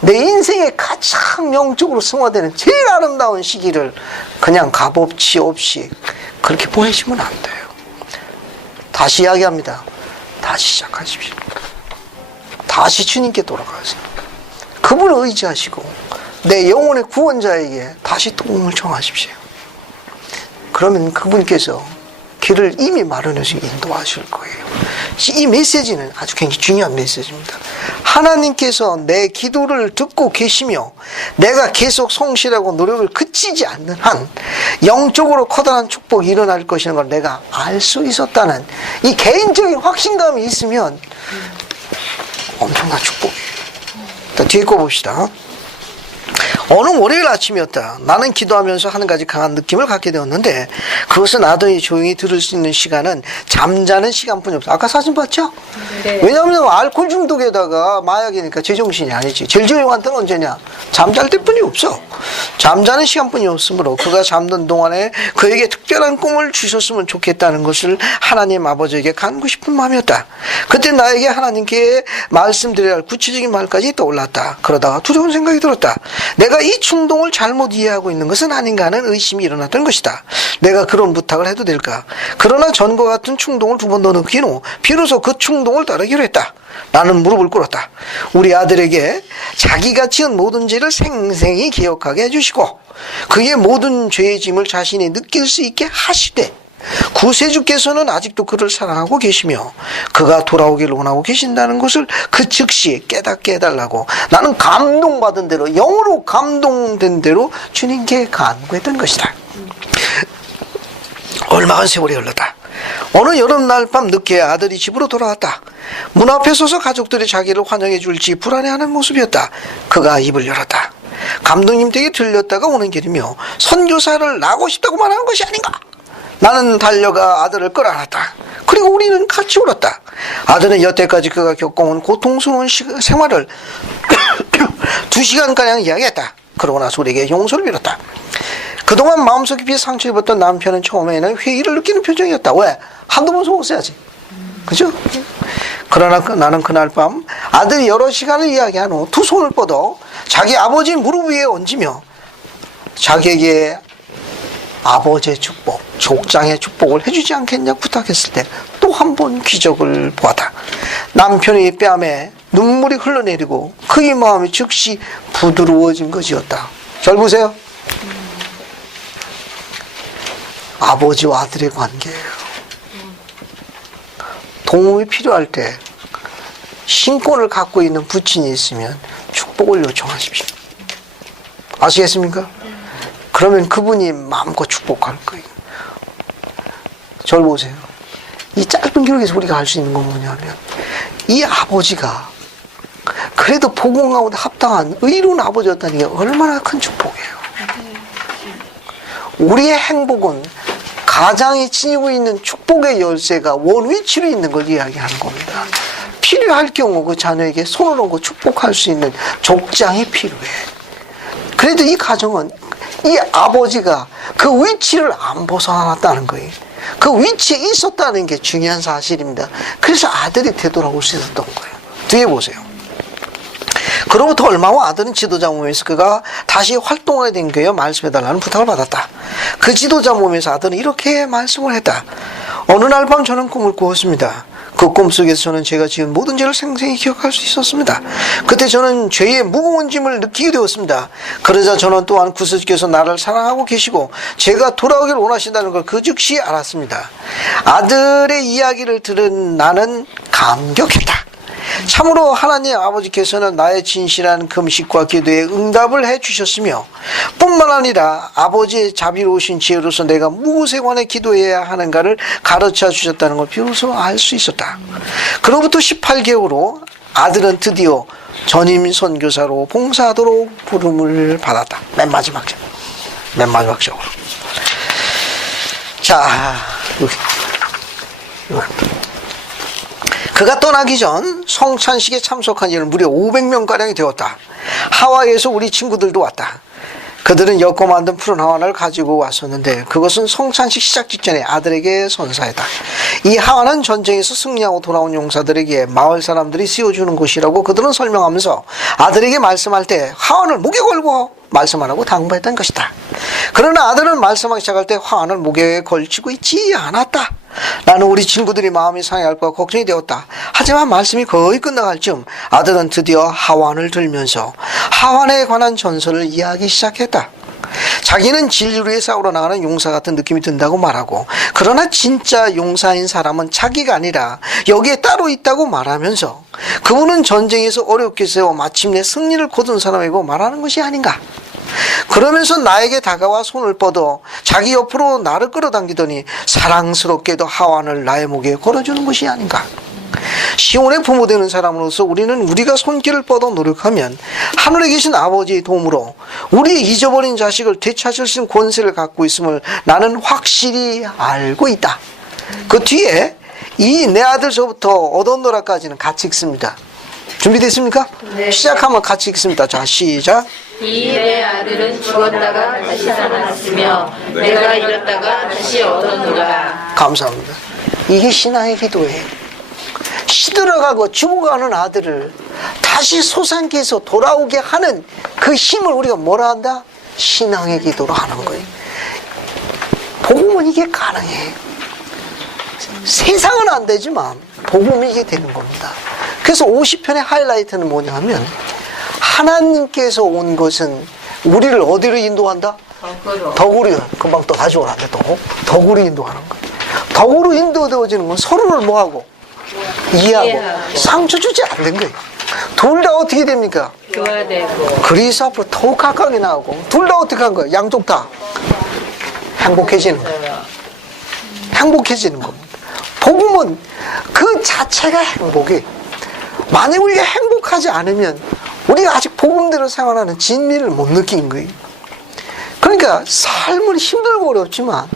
내 인생에 가장 영적으로 승화되는 제일 아름다운 시기를 그냥 값없이 없이 그렇게 보내시면 안 돼요. 다시 이야기합니다. 다시 시작하십시오. 다시 주님께 돌아가세요. 그분을 의지하시고 내 영혼의 구원자에게 다시 도움을 청하십시오. 그러면 그분께서 길을 이미 마련해서 인도하실 거예요. 이 메시지는 아주 굉장히 중요한 메시지입니다. 하나님께서 내 기도를 듣고 계시며 내가 계속 성실하고 노력을 그치지 않는 한 영적으로 커다란 축복이 일어날 것이라는 걸 내가 알 수 있었다는 이 개인적인 확신감이 있으면 엄청난 축복이에요. 뒤에 거 봅시다. 어느 월요일 아침이었다. 나는 기도하면서 한 가지 강한 느낌을 갖게 되었는데 그것은 아들이 조용히 들을 수 있는 시간은 잠자는 시간뿐이 없어. 아까 사진 봤죠? 네. 왜냐하면 알코올 중독에다가 마약이니까 제정신이 아니지. 제일 조용한 때는 언제냐? 잠잘 때뿐이 없어. 잠자는 시간뿐이 없으므로 그가 잠든 동안에 그에게 특별한 꿈을 주셨으면 좋겠다는 것을 하나님 아버지에게 간구 싶은 마음이었다. 그때 나에게 하나님께 말씀드려야 할 구체적인 말까지 떠올랐다. 그러다가 두려운 생각이 들었다. 내가 이 충동을 잘못 이해하고 있는 것은 아닌가 하는 의심이 일어났던 것이다. 내가 그런 부탁을 해도 될까? 그러나 전과 같은 충동을 두 번 더 느낀 후 비로소 그 충동을 따르기로 했다. 나는 무릎을 꿇었다. 우리 아들에게 자기가 지은 모든 죄를 생생히 기억하게 해주시고 그의 모든 죄의 짐을 자신이 느낄 수 있게 하시되 구세주께서는 아직도 그를 사랑하고 계시며 그가 돌아오기를 원하고 계신다는 것을 그 즉시 깨닫게 해달라고 나는 감동받은 대로, 영으로 감동된 대로 주님께 간구했던 것이다. 얼마간 세월이 흘렀다. 어느 여름날 밤 늦게 아들이 집으로 돌아왔다. 문 앞에 서서 가족들이 자기를 환영해 줄지 불안해하는 모습이었다. 그가 입을 열었다. 감독님 댁에 들렸다가 오는 길이며 선교사를 나고 싶다고 말하는 것이 아닌가? 나는 달려가 아들을 끌어안았다. 그리고 우리는 같이 울었다. 아들은 여태까지 그가 겪어온 고통스러운 생활을 2시간가량 이야기했다. 그러고 나서 우리에게 용서를 빌었다. 그동안 마음속 깊이 상처 입었던 남편은 처음에는 회의를 느끼는 표정이었다. 왜? 한두 번 속았어야지. 그죠? 그러나 나는 그날 밤 아들이 여러 시간을 이야기한 후 두 손을 뻗어 자기 아버지 무릎 위에 얹으며 자기에게 아버지의 축복, 족장의 축복을 해주지 않겠냐 부탁했을 때 또 한 번 기적을 보았다. 남편의 뺨에 눈물이 흘러내리고 그의 마음이 즉시 부드러워진 것이었다. 잘 보세요. 아버지와 아들의 관계예요. 도움이 필요할 때 신권을 갖고 있는 부친이 있으면 축복을 요청하십시오. 아시겠습니까? 그러면 그분이 마음껏 축복할 거예요. 저를 보세요. 이 짧은 기록에서 우리가 알 수 있는 건 뭐냐면 이 아버지가 그래도 복음 가운데 합당한 의로운 아버지였다는 게 얼마나 큰 축복이에요. 우리의 행복은 가장이 지니고 있는 축복의 열쇠가 원위치로 있는 걸 이야기하는 겁니다. 필요할 경우 그 자녀에게 손을 얹고 축복할 수 있는 족장이 필요해. 그래도 이 가정은 이 아버지가 그 위치를 안 벗어났다는 거예요. 그 위치에 있었다는 게 중요한 사실입니다. 그래서 아들이 되돌아올 수 있었던 거예요. 뒤에 보세요. 그로부터 얼마 후 아들은 지도자 모임에서 그가 다시 활동하게 된 교회에 말씀해달라는 부탁을 받았다. 그 지도자 모임에서 아들은 이렇게 말씀을 했다. 어느 날 밤 저는 꿈을 꾸었습니다. 그 꿈속에서 저는 제가 지은 모든 죄를 생생히 기억할 수 있었습니다. 그때 저는 죄의 무거운 짐을 느끼게 되었습니다. 그러자 저는 또한 구세주께서 나를 사랑하고 계시고 제가 돌아오기를 원하신다는 걸 그 즉시 알았습니다. 아들의 이야기를 들은 나는 감격했다. 참으로 하나님 아버지께서는 나의 진실한 금식과 기도에 응답을 해주셨으며 뿐만 아니라 아버지의 자비로우신 지혜로서 내가 무엇에 관해 기도해야 하는가를 가르쳐 주셨다는 걸 비로소 알 수 있었다. 그로부터 18개월 후 아들은 드디어 전임 선교사로 봉사하도록 부름을 받았다. 맨 마지막적으로. 자, 여기. 그가 떠나기 전 성찬식에 참석한 이는 무려 500명가량이 되었다. 하와이에서 우리 친구들도 왔다. 그들은 엮어 만든 푸른 하와를 가지고 왔었는데 그것은 성찬식 시작 직전에 아들에게 선사했다. 이 하와는 전쟁에서 승리하고 돌아온 용사들에게 마을 사람들이 씌워주는 것이라고 그들은 설명하면서 아들에게 말씀할 때 하와를 목에 걸고 말씀하라고 당부했던 것이다. 그러나 아들은 말씀하기 시작할 때 화환을 목에 걸치고 있지 않았다. 나는 우리 친구들이 마음이 상해할까 걱정이 되었다. 하지만 말씀이 거의 끝나갈 즈음 아들은 드디어 하환을 들면서 하환에 관한 전설을 이야기하기 시작했다. 자기는 진리를 위해 싸우러 나가는 용사 같은 느낌이 든다고 말하고 그러나 진짜 용사인 사람은 자기가 아니라 여기에 따로 있다고 말하면서 그분은 전쟁에서 어렵게 세워 마침내 승리를 거둔 사람이고 말하는 것이 아닌가. 그러면서 나에게 다가와 손을 뻗어 자기 옆으로 나를 끌어당기더니 사랑스럽게도 하완을 나의 목에 걸어주는 것이 아닌가. 시온의 부모 되는 사람으로서 우리는 우리가 손길을 뻗어 노력하면 하늘에 계신 아버지의 도움으로 우리의 잊어버린 자식을 되찾을 수 있는 권세를 갖고 있음을 나는 확실히 알고 있다. 그 뒤에 이 내 아들 저부터 얻었노라까지는 같이 읽습니다. 준비됐습니까? 네. 시작하면 같이 읽습니다. 자, 시작. 이 내 아들은 죽었다가 다시 살아났으며 내가 잃었다가 다시 얻었노라. 감사합니다. 이게 신앙의 기도예요. 시들어가고 죽어가는 아들을 다시 소생케 해서 돌아오게 하는 그 힘을 우리가 뭐라 한다? 신앙의 기도로 하는 거예요. 복음은 이게 가능해요. 세상은 안 되지만 복음이 이게 되는 겁니다. 그래서 50편의 하이라이트는 뭐냐 하면 하나님께서 온 것은 우리를 어디로 인도한다? 덕으로. 금방 또 가져오라는데 또 덕으로 인도하는 거예요. 덕으로 인도되어지는 건 서로를 뭐하고? 이해하고 상처 주지 않는 거예요. 둘 다 어떻게 됩니까? 교화되고. 그리스 앞으로 더욱 가까이 나오고 둘 다 어떻게 한 거예요? 양쪽 다 행복해지는 거예요. 행복해지는 겁니다. 복음은 그 자체가 행복이에요. 만약 우리가 행복하지 않으면 우리가 아직 복음대로 생활하는 진미를 못 느낀 거예요. 그러니까 삶은 힘들고 어렵지만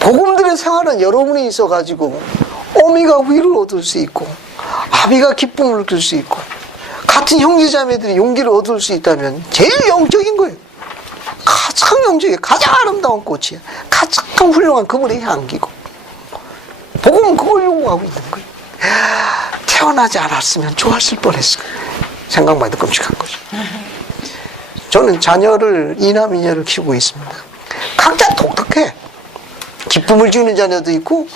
복음대로 생활하는 여러분이 있어가지고 어미가 위를 얻을 수 있고 아비가 기쁨을 느낄 수 있고 같은 형제자매들이 용기를 얻을 수 있다면 제일 영적인 거예요. 가장 영적인, 가장 아름다운 꽃이에요. 가장 훌륭한 그분의 향기고 복음은 그걸 요구하고 있는 거예요. 태어나지 않았으면 좋았을 뻔했을 거예요. 생각만 해도 끔찍한 거죠. 저는 자녀를 이남 이녀를 키우고 있습니다. 각자 독특해. 기쁨을 주는 자녀도 있고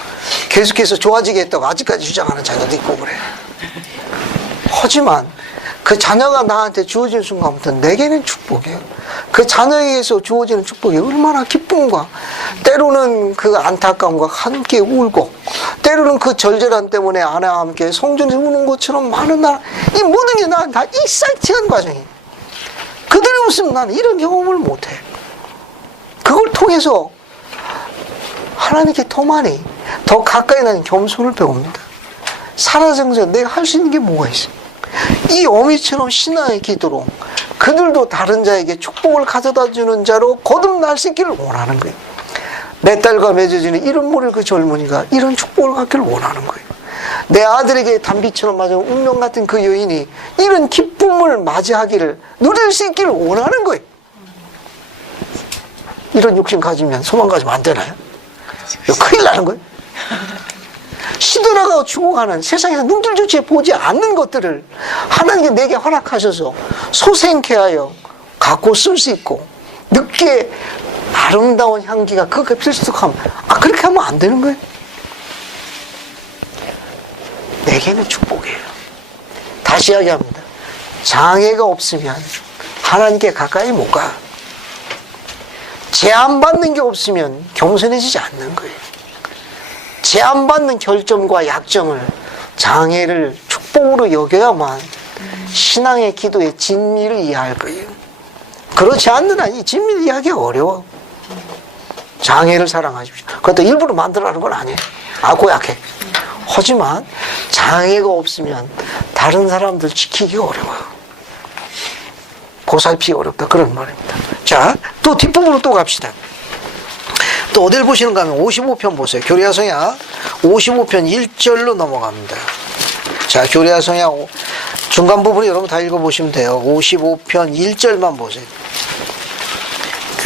계속해서 좋아지겠다고 아직까지 주장하는 자녀도 있고 그래. 하지만 그 자녀가 나한테 주어진 순간부터 내게는 축복이에요. 그 자녀에게서 주어지는 축복이 얼마나 기쁨과 때로는 그 안타까움과 함께 울고 때로는 그 절절함 때문에 아내와 함께 성전에서 우는 것처럼 많은 이 모든 게 나는 다 익사이팅한 과정이에요. 그들이 없으면 나는 이런 경험을 못해. 그걸 통해서 하나님께 더 많이 더 가까이 나는 겸손을 배웁니다. 살아생전 내가 할 수 있는 게 뭐가 있어요? 이 어미처럼 신앙의 기도로 그들도 다른 자에게 축복을 가져다 주는 자로 거듭날 수 있기를 원하는 거예요. 내 딸과 맺어지는 이런 모를 그 젊은이가 이런 축복을 갖기를 원하는 거예요. 내 아들에게 단비처럼 맞은 운명 같은 그 여인이 이런 기쁨을 맞이하기를 누릴 수 있기를 원하는 거예요. 이런 욕심 가지면 소망 가지면 안 되나요? 큰일 나는 거예요. 시들어가고 죽어가는 세상에서 눈길조차 보지 않는 것들을 하나님께 내게 허락하셔서 소생케 하여 갖고 쓸 수 있고 늦게 아름다운 향기가 그렇게 필수적하면 그렇게 하면 안 되는 거예요. 내게는 축복이에요. 다시 이야기합니다. 장애가 없으면 하나님께 가까이 못 가. 제한받는 게 없으면 겸손해지지 않는 거예요. 제한받는 결점과 약점을 장애를 축복으로 여겨야만 신앙의 기도의 진미를 이해할 거예요. 그렇지 않는 한 이 진미를 이해하기가 어려워. 장애를 사랑하십시오. 그것도 일부러 만들어라는 건 아니에요. 고약해. 하지만 장애가 없으면 다른 사람들 지키기가 어려워요. 보살피기 어렵다. 그런 말입니다. 자, 또 뒷부분으로 또 갑시다. 또 어딜 보시는가 하면 55편 보세요. 교리하성야 55편 1절로 넘어갑니다. 자, 교리하성야 중간 부분이 여러분 다 읽어보시면 돼요. 55편 1절만 보세요.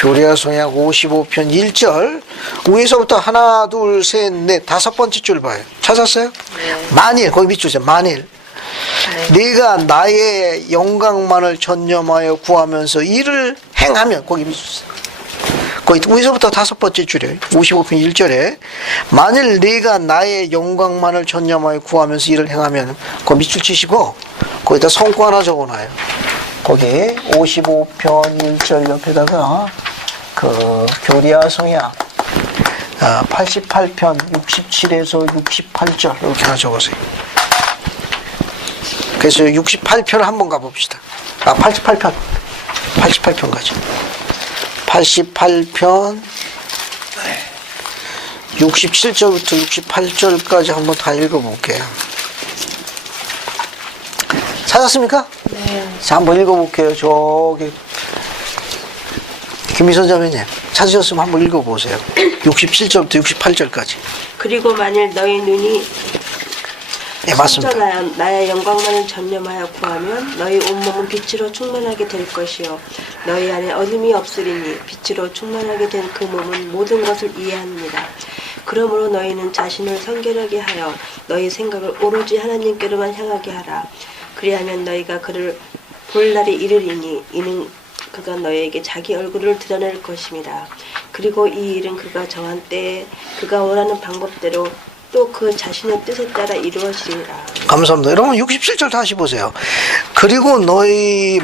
교리하성야 55편 1절 위에서부터 하나 둘 셋 넷 다섯 번째 줄 봐요. 찾았어요? 네. 만일 거기 밑줄에 만일 네가 나의 영광만을 전념하여 구하면서 이를 행하면 거기 밑줄에 거기 위에서부터 다섯 번째 줄이에요. 55편 1절에 만일 네가 나의 영광만을 전념하여 구하면서 이를 행하면 거기 밑줄 치시고 거기다 성구 하나 적어놔요. 거기 55편 1절 옆에다가 그 교리하성야 88편 67에서 68절 이렇게 하나 적으세요. 그래서 68편을 한번 가봅시다. 88편 가죠. 88편 67절부터 68절까지 한번 다 읽어볼게요. 찾았습니까? 네. 자, 한번 읽어볼게요. 저기 김희선 자매님 찾으셨으면 한번 읽어보세요. 67절부터 68절까지. 그리고 만일 너희 눈이 네, 맞습니다. 순전하여 나의 영광만을 전념하여 구하면 너희 온몸은 빛으로 충만하게 될 것이요 너희 안에 어둠이 없으리니 빛으로 충만하게 된 그 몸은 모든 것을 이해합니다. 그러므로 너희는 자신을 성결하게 하여 너희 생각을 오로지 하나님께로만 향하게 하라. 그리하면 너희가 그를 볼 날이 이르리니 이는 그가 너희에게 자기 얼굴을 드러낼 것입니다. 그리고 이 일은 그가 정한 때에 그가 원하는 방법대로 또 그 자신의 뜻에 따라 이루어지리라. 감사합니다. 여러분 67절 다시 보세요. 그리고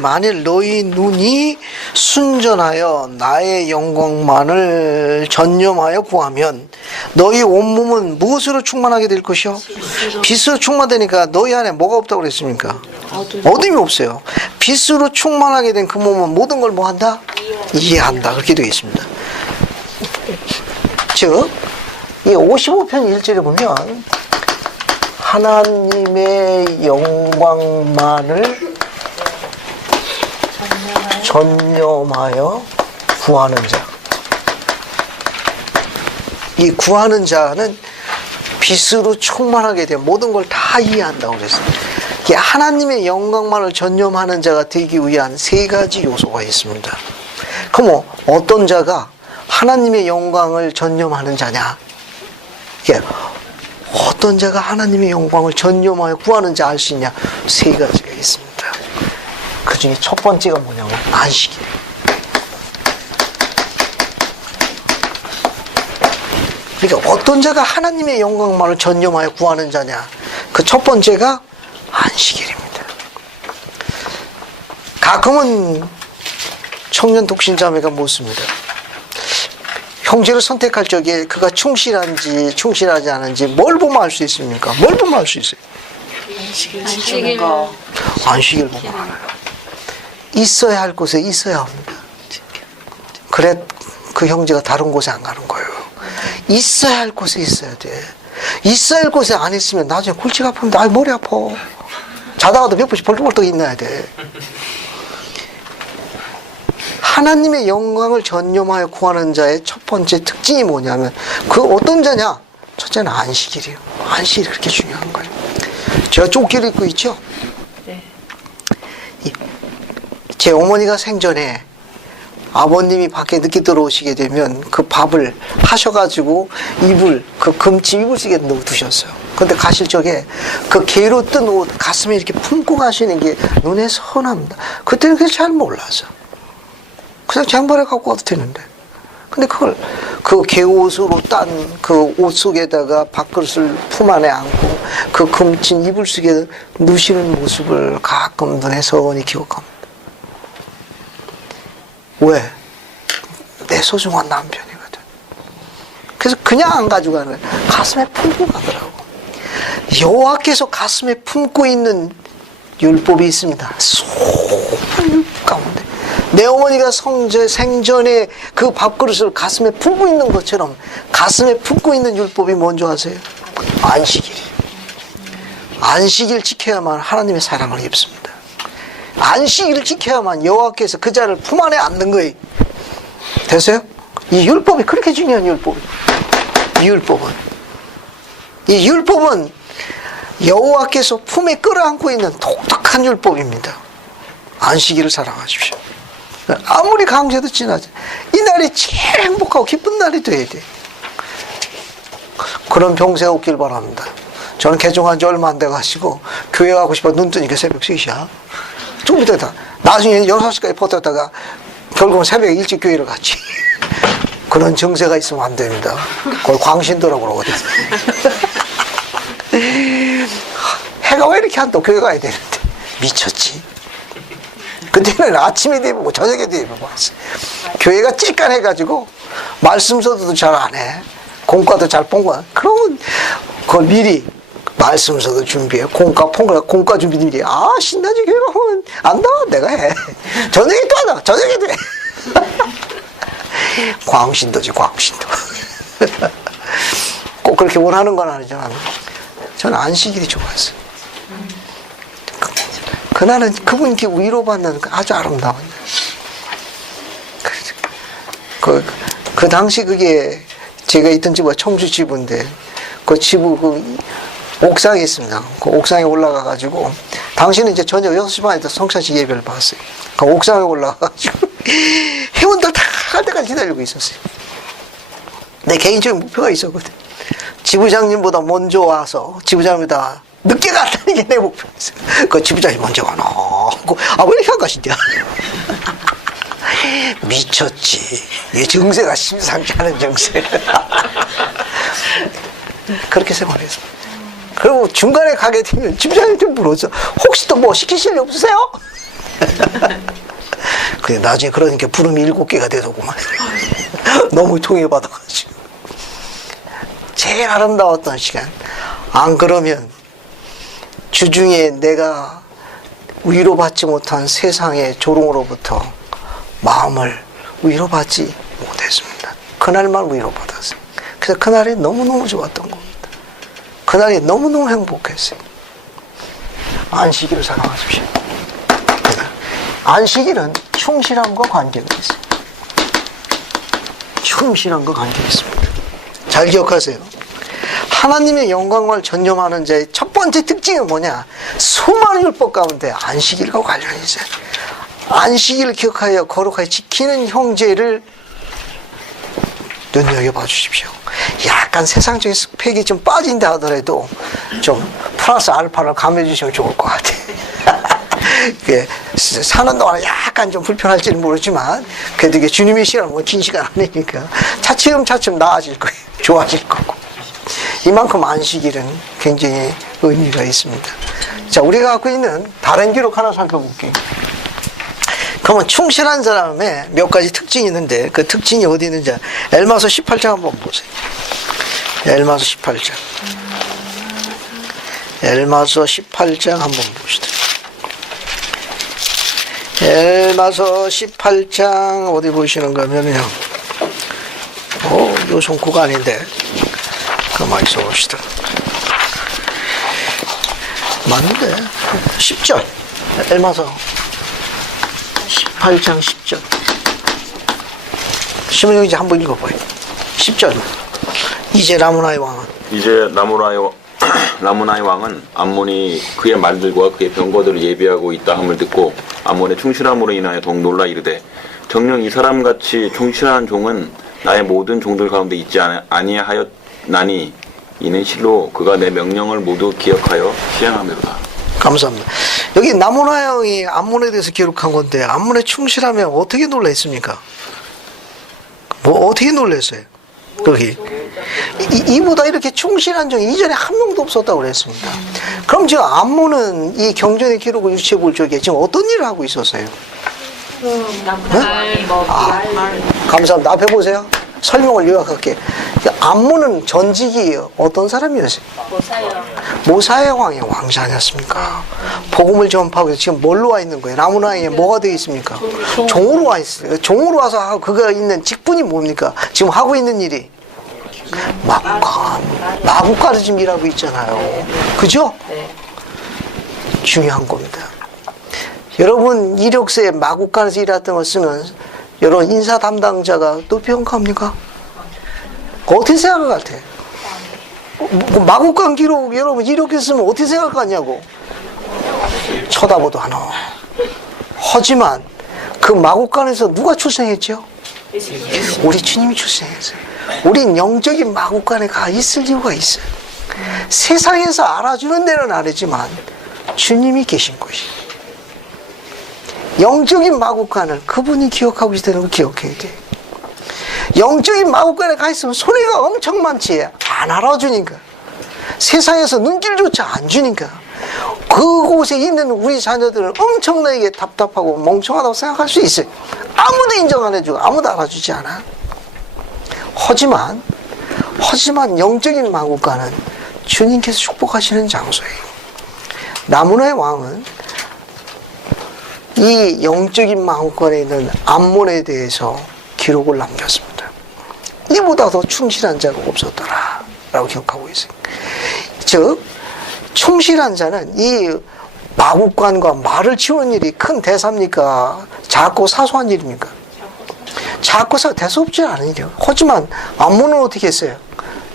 만일 너희 눈이 순전하여 나의 영광만을 전념하여 구하면 너희 온몸은 무엇으로 충만하게 될 것이요? 빛으로 충만되니까 너희 안에 뭐가 없다고 그랬습니까? 어둠이 없어요. 빛으로 충만하게 된 그 몸은 모든 걸 뭐 한다? 이해한다. 그렇게 되어 있습니다. 즉 이 55편 1절에 보면 하나님의 영광만을 전념하여 구하는 자. 이 구하는 자는 빛으로 충만하게 된 모든 걸 다 이해한다고 그랬습니다. 이 하나님의 영광만을 전념하는 자가 되기 위한 세 가지 요소가 있습니다. 그럼 어떤 자가 하나님의 영광을 전념하는 자냐? 어떤 자가 하나님의 영광을 전념하여 구하는 자 알 수 있냐? 세 가지가 있습니다. 그 중에 첫 번째가 뭐냐면 안식이에요. 그러니까 어떤 자가 하나님의 영광만을 전념하여 구하는 자냐? 그 첫 번째가 안식일입니다. 가끔은 청년 독신자매가 묻습니다. 형제를 선택할 적에 그가 충실한지 충실하지 않은지 뭘 보면 알 수 있습니까? 뭘 보면 알 수 있어요? 안식일 보면 알아요. 있어야 할 곳에 있어야 합니다. 그래 그 형제가 다른 곳에 안 가는 거예요. 있어야 할 곳에 있어야 돼. 있어야 할 곳에 안 있으면 나중에 골치가 아픈데 아 머리 아파. 자다가도 몇 번씩 벌떡벌떡 일어나야 돼. 하나님의 영광을 전념하여 구하는 자의 첫 번째 특징이 뭐냐면 그 어떤 자냐? 첫째는 안식일이에요. 안식일이 그렇게 중요한 거예요. 제가 조끼를 입고 있죠? 네. 제 어머니가 생전에 아버님이 밖에 늦게 들어오시게 되면 그 밥을 하셔가지고 그 금치 이불 속에 넣어두셨어요. 근데 가실 적에 그 개로 뜬 옷 가슴에 이렇게 품고 가시는 게 눈에 선합니다. 그때는 그걸 잘 몰라서 그냥 장발에 갖고 와도 되는데. 근데 그걸 그 개옷으로 딴 그 옷 속에다가 밥그릇을 품 안에 안고 그 금친 이불 속에 누시는 모습을 가끔 눈에 선히 기억합니다. 왜? 내 소중한 남편이거든. 그래서 그냥 안 가져가는 거예요. 가슴에 품고 가더라고. 여호와께서 가슴에 품고 있는 율법이 있습니다. 소만 율법 가운데 내 어머니가 생전에 그 밥그릇을 가슴에 품고 있는 것처럼 가슴에 품고 있는 율법이 뭔지 아세요? 안식일이에요. 안식일 지켜야만 하나님의 사랑을 입습니다. 안식일을 지켜야만 여호와께서 그 자를 품 안에 안는 거예요. 됐어요? 이 율법이 그렇게 중요한 율법이에요. 이 율법은 여호와께서 품에 끌어안고 있는 독특한 율법입니다. 안식일을 사랑하십시오. 아무리 강제도 지나지. 이 날이 제일 행복하고 기쁜 날이 돼야 돼. 그런 평생 없길 바랍니다. 저는 개종한 지 얼마 안 돼가지고 교회 가고 싶어 눈 뜨니까 새벽 3시야. 좀 이따가 나중에 6시까지 버텼다가 결국은 새벽에 일찍 교회를 갔지. 그런 정세가 있으면 안 됩니다. 그걸 광신도라고 그러거든. 해가 왜 이렇게 안 떠? 교회 가야 되는데. 미쳤지. 그때는 아침에도 입고 저녁에도 입고 왔어. 교회가 찌깐해가지고 말씀서도 잘 안 해. 공과도 잘 본거. 그러면 그걸 미리 말씀서도 준비해. 공과 준비 미리. 아 신나지 교회 가면 안다. 내가 해. 저녁에 또 하나. 저녁에도 해. 광신도지 광신도. 꼭 그렇게 원하는 건 아니지만 저는 안식일이 좋았어요. 그날은 그분께 위로받는 아주 아름다운 그 당시 그게 제가 있던 집은 청주 지부인데 그 지부 그 옥상에 있습니다. 그 옥상에 올라가가지고 당시는 이제 저녁 6시 반에 성찬식 예배를 봤어요. 그 옥상에 올라가가지고 회원들 다 갈 때까지 기다리고 있었어요. 내 개인적인 목표가 있었거든. 지부장님보다 먼저 와서 지부장님보다 늦게 갔다는 게 내 목표였어요. 그 지부장님 먼저 가나 하고 왜 이렇게 안 가신대요? 미쳤지. 이 정세가 심상치 않은 정세. 그렇게 생활했어. 그리고 중간에 가게 되면 지부장님한테 물었어. 혹시 또 뭐 시키실 일 없으세요? 근데 나중에 그러니까 부름이 7개가 되더구만. 너무 통해받아가지고. 제일 아름다웠던 시간. 안 그러면 주중에 내가 위로받지 못한 세상의 조롱으로부터 마음을 위로받지 못했습니다. 그날만 위로받았어요. 그래서 그날이 너무너무 좋았던 겁니다. 그날이 너무너무 행복했어요. 안식일을 사랑하십시오. 안식일은 충실함과 관계가 있어요. 충실함과 관계가 있습니다. 잘 기억하세요. 하나님의 영광을 전념하는 자의 첫 번째 특징은 뭐냐? 수많은 율법 가운데 안식일과 관련이 있어요. 안식일을 기억하여 거룩하게 지키는 형제를 눈여겨봐 주십시오. 약간 세상적인 스펙이 좀 빠진다 하더라도 좀 플러스 알파를 감해 주시면 좋을 것 같아요. 사는 동안 약간 좀 불편할지는 모르지만 그래도 이게 주님의 시간은 뭐 긴 시간 아니니까 차츰차츰 나아질 거예요. 좋아질 거고. 이만큼 안식일은 굉장히 의미가 있습니다. 자, 우리가 갖고 있는 다른 기록 하나 살펴볼게요. 그러면 충실한 사람의 몇 가지 특징이 있는데 그 특징이 어디 있는지 엘마서 18장 한번 보세요. 엘마서 18장. 엘마서 18장 한번 봅시다. 엘마서 18장 어디 보시는 거면요. 요 손구가 아닌데 가만히 있어 봅시다. 맞는데 10절 엘마서 18장 10절 시몬 이제 한번 읽어봐요. 10절 이제 라모나의 왕은 암몬이 그의 말들과 그의 병거들을 예비하고 있다 함을 듣고 암몬의 충실함으로 인하여 더욱 놀라 이르되 정녕 이 사람같이 충실한 종은 나의 모든 종들 가운데 있지 아니하였나니 이는 실로 그가 내 명령을 모두 기억하여 시행하며 감사합니다. 여기 나무나 형이 암몬에 대해서 기록한 건데 암몬에 충실하면 어떻게 놀랐습니까? 뭐 어떻게 놀랐어요? 거기 이보다 이렇게 충실한 종이 이전에 한 명도 없었다고 그랬습니다. 그럼 지금 암몬은 이 경전의 기록을 유추해 볼 적에 지금 어떤 일을 하고 있었어요? 감사합니다. 앞에 보세요. 설명을 요약할게. 암몬은 전직이 어떤 사람이었어요? 모사의 왕의 왕자 아니었습니까? 복음을 전파하고 지금 뭘로 와 있는 거예요? 라무나에 뭐가 되어 있습니까? 종으로 와 있어요. 종으로 와서 그가 있는 직분이 뭡니까? 지금 하고 있는 일이 마국 가르침 일하고 있잖아요. 그죠? 중요한 겁니다. 여러분 이력서에 마국 가르침 일했던 걸 쓰면 여러분 인사 담당자가 높이 평가합니까? 어떻게 생각할 것 같아? 마국간 기록 여러분 이렇게 쓰면 어떻게 생각할 것 같냐고. 쳐다보도 않아. 하지만 그 마국간에서 누가 출생했죠? 우리 주님이 출생했어요. 우린 영적인 마국간에 가 있을 이유가 있어요. 세상에서 알아주는 데는 아니지만 주님이 계신 곳이. 영적인 마국간을 그분이 기억하고 있다는 걸 기억해야 돼. 영적인 마국간에 가 있으면 손해가 엄청 많지. 안 알아주니까. 세상에서 눈길조차 안 주니까. 그곳에 있는 우리 자녀들은 엄청나게 답답하고 멍청하다고 생각할 수 있어요. 아무도 인정 안 해주고 아무도 알아주지 않아. 하지만 영적인 마국간은 주님께서 축복하시는 장소예요. 나무나의 왕은 이 영적인 마국간에 있는 암몬에 대해서 기록을 남겼습니다. 이보다 더 충실한 자가 없었더라 라고 기억하고 있어요. 즉 충실한 자는 이 마국간과 말을 치우는 일이 큰 대사입니까? 작고 사소한 일입니까? 작고 대수롭지 않은 일이에요. 하지만 안무는 어떻게 했어요?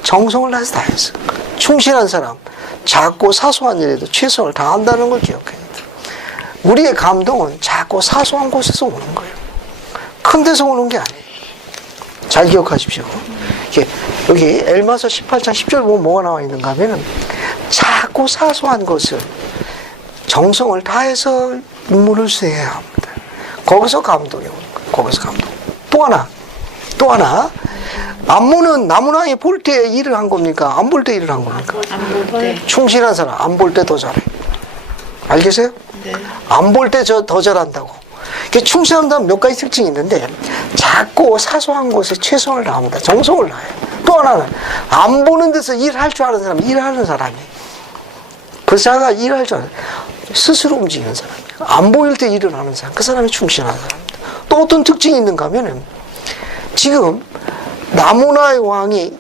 정성을 다해서 다 했어요. 충실한 사람, 작고 사소한 일에도 최선을 다한다는 걸 기억해야 돼요. 우리의 감동은 작고 사소한 곳에서 오는 거예요. 큰 데서 오는 게 아니에요. 잘 기억하십시오. 여기 엘마서 18장 10절 보면 뭐가 나와 있는가 하면은 작고 사소한 것을 정성을 다해서 임무를 수행해야 합니다. 거기서 감동이 오는 거예요. 거기서 감동. 또 하나 안무는 나무나이 볼 때 일을 한 겁니까? 안 볼 때 일을 한 겁니까? 안 볼 때. 충실한 사람 안 볼 때 더 잘해. 알겠어요? 네. 안 볼 때 더 잘한다고. 충실한 사람 몇 가지 특징이 있는데 작고 사소한 곳에 최선을 다합니다. 정성을 다해요. 또 하나는 안 보는 데서 일할 줄 아는 사람, 일하는 사람이. 그 자가 일할 줄 아는 스스로 움직이는 사람이에요. 안 보일 때 일을 하는 사람, 그 사람이 충실한 사람입니다. 또 어떤 특징이 있는가 하면은 지금 나무나의 왕이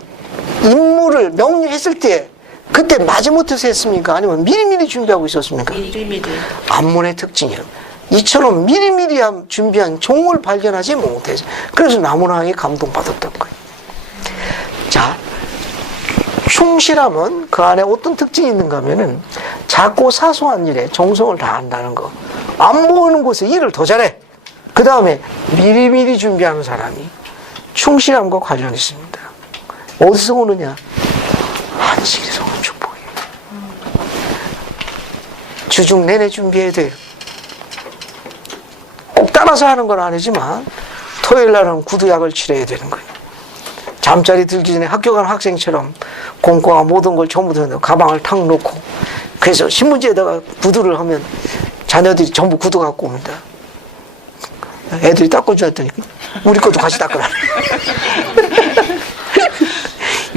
임무를 명령했을 때 그때 마지못해서 했습니까? 아니면 미리미리 준비하고 있었습니까? 미리미리. 안문의 특징이에요. 이처럼 미리미리 준비한 종을 발견하지 못해서 그래서 나무나왕이 감동받았던 거예요. 자, 충실함은 그 안에 어떤 특징이 있는가 하면은 작고 사소한 일에 정성을 다한다는 거. 안 보이는 곳에 일을 더 잘해. 그 다음에 미리미리 준비하는 사람이 충실함과 관련이 있습니다. 어디서 오느냐? 안식에서 오는 축복이에요. 주중 내내 준비해야 돼요. 꼭 따라서 하는 건 아니지만 토요일 날은 구두약을 칠해야 되는 거예요. 잠자리 들기 전에 학교 가는 학생처럼 공과가 모든 걸 전부 다 가방을 탁 놓고 그래서 신문지에다가 구두를 하면 자녀들이 전부 구두 갖고 옵니다. 애들이 닦아주었더니 우리 것도 같이 닦으라.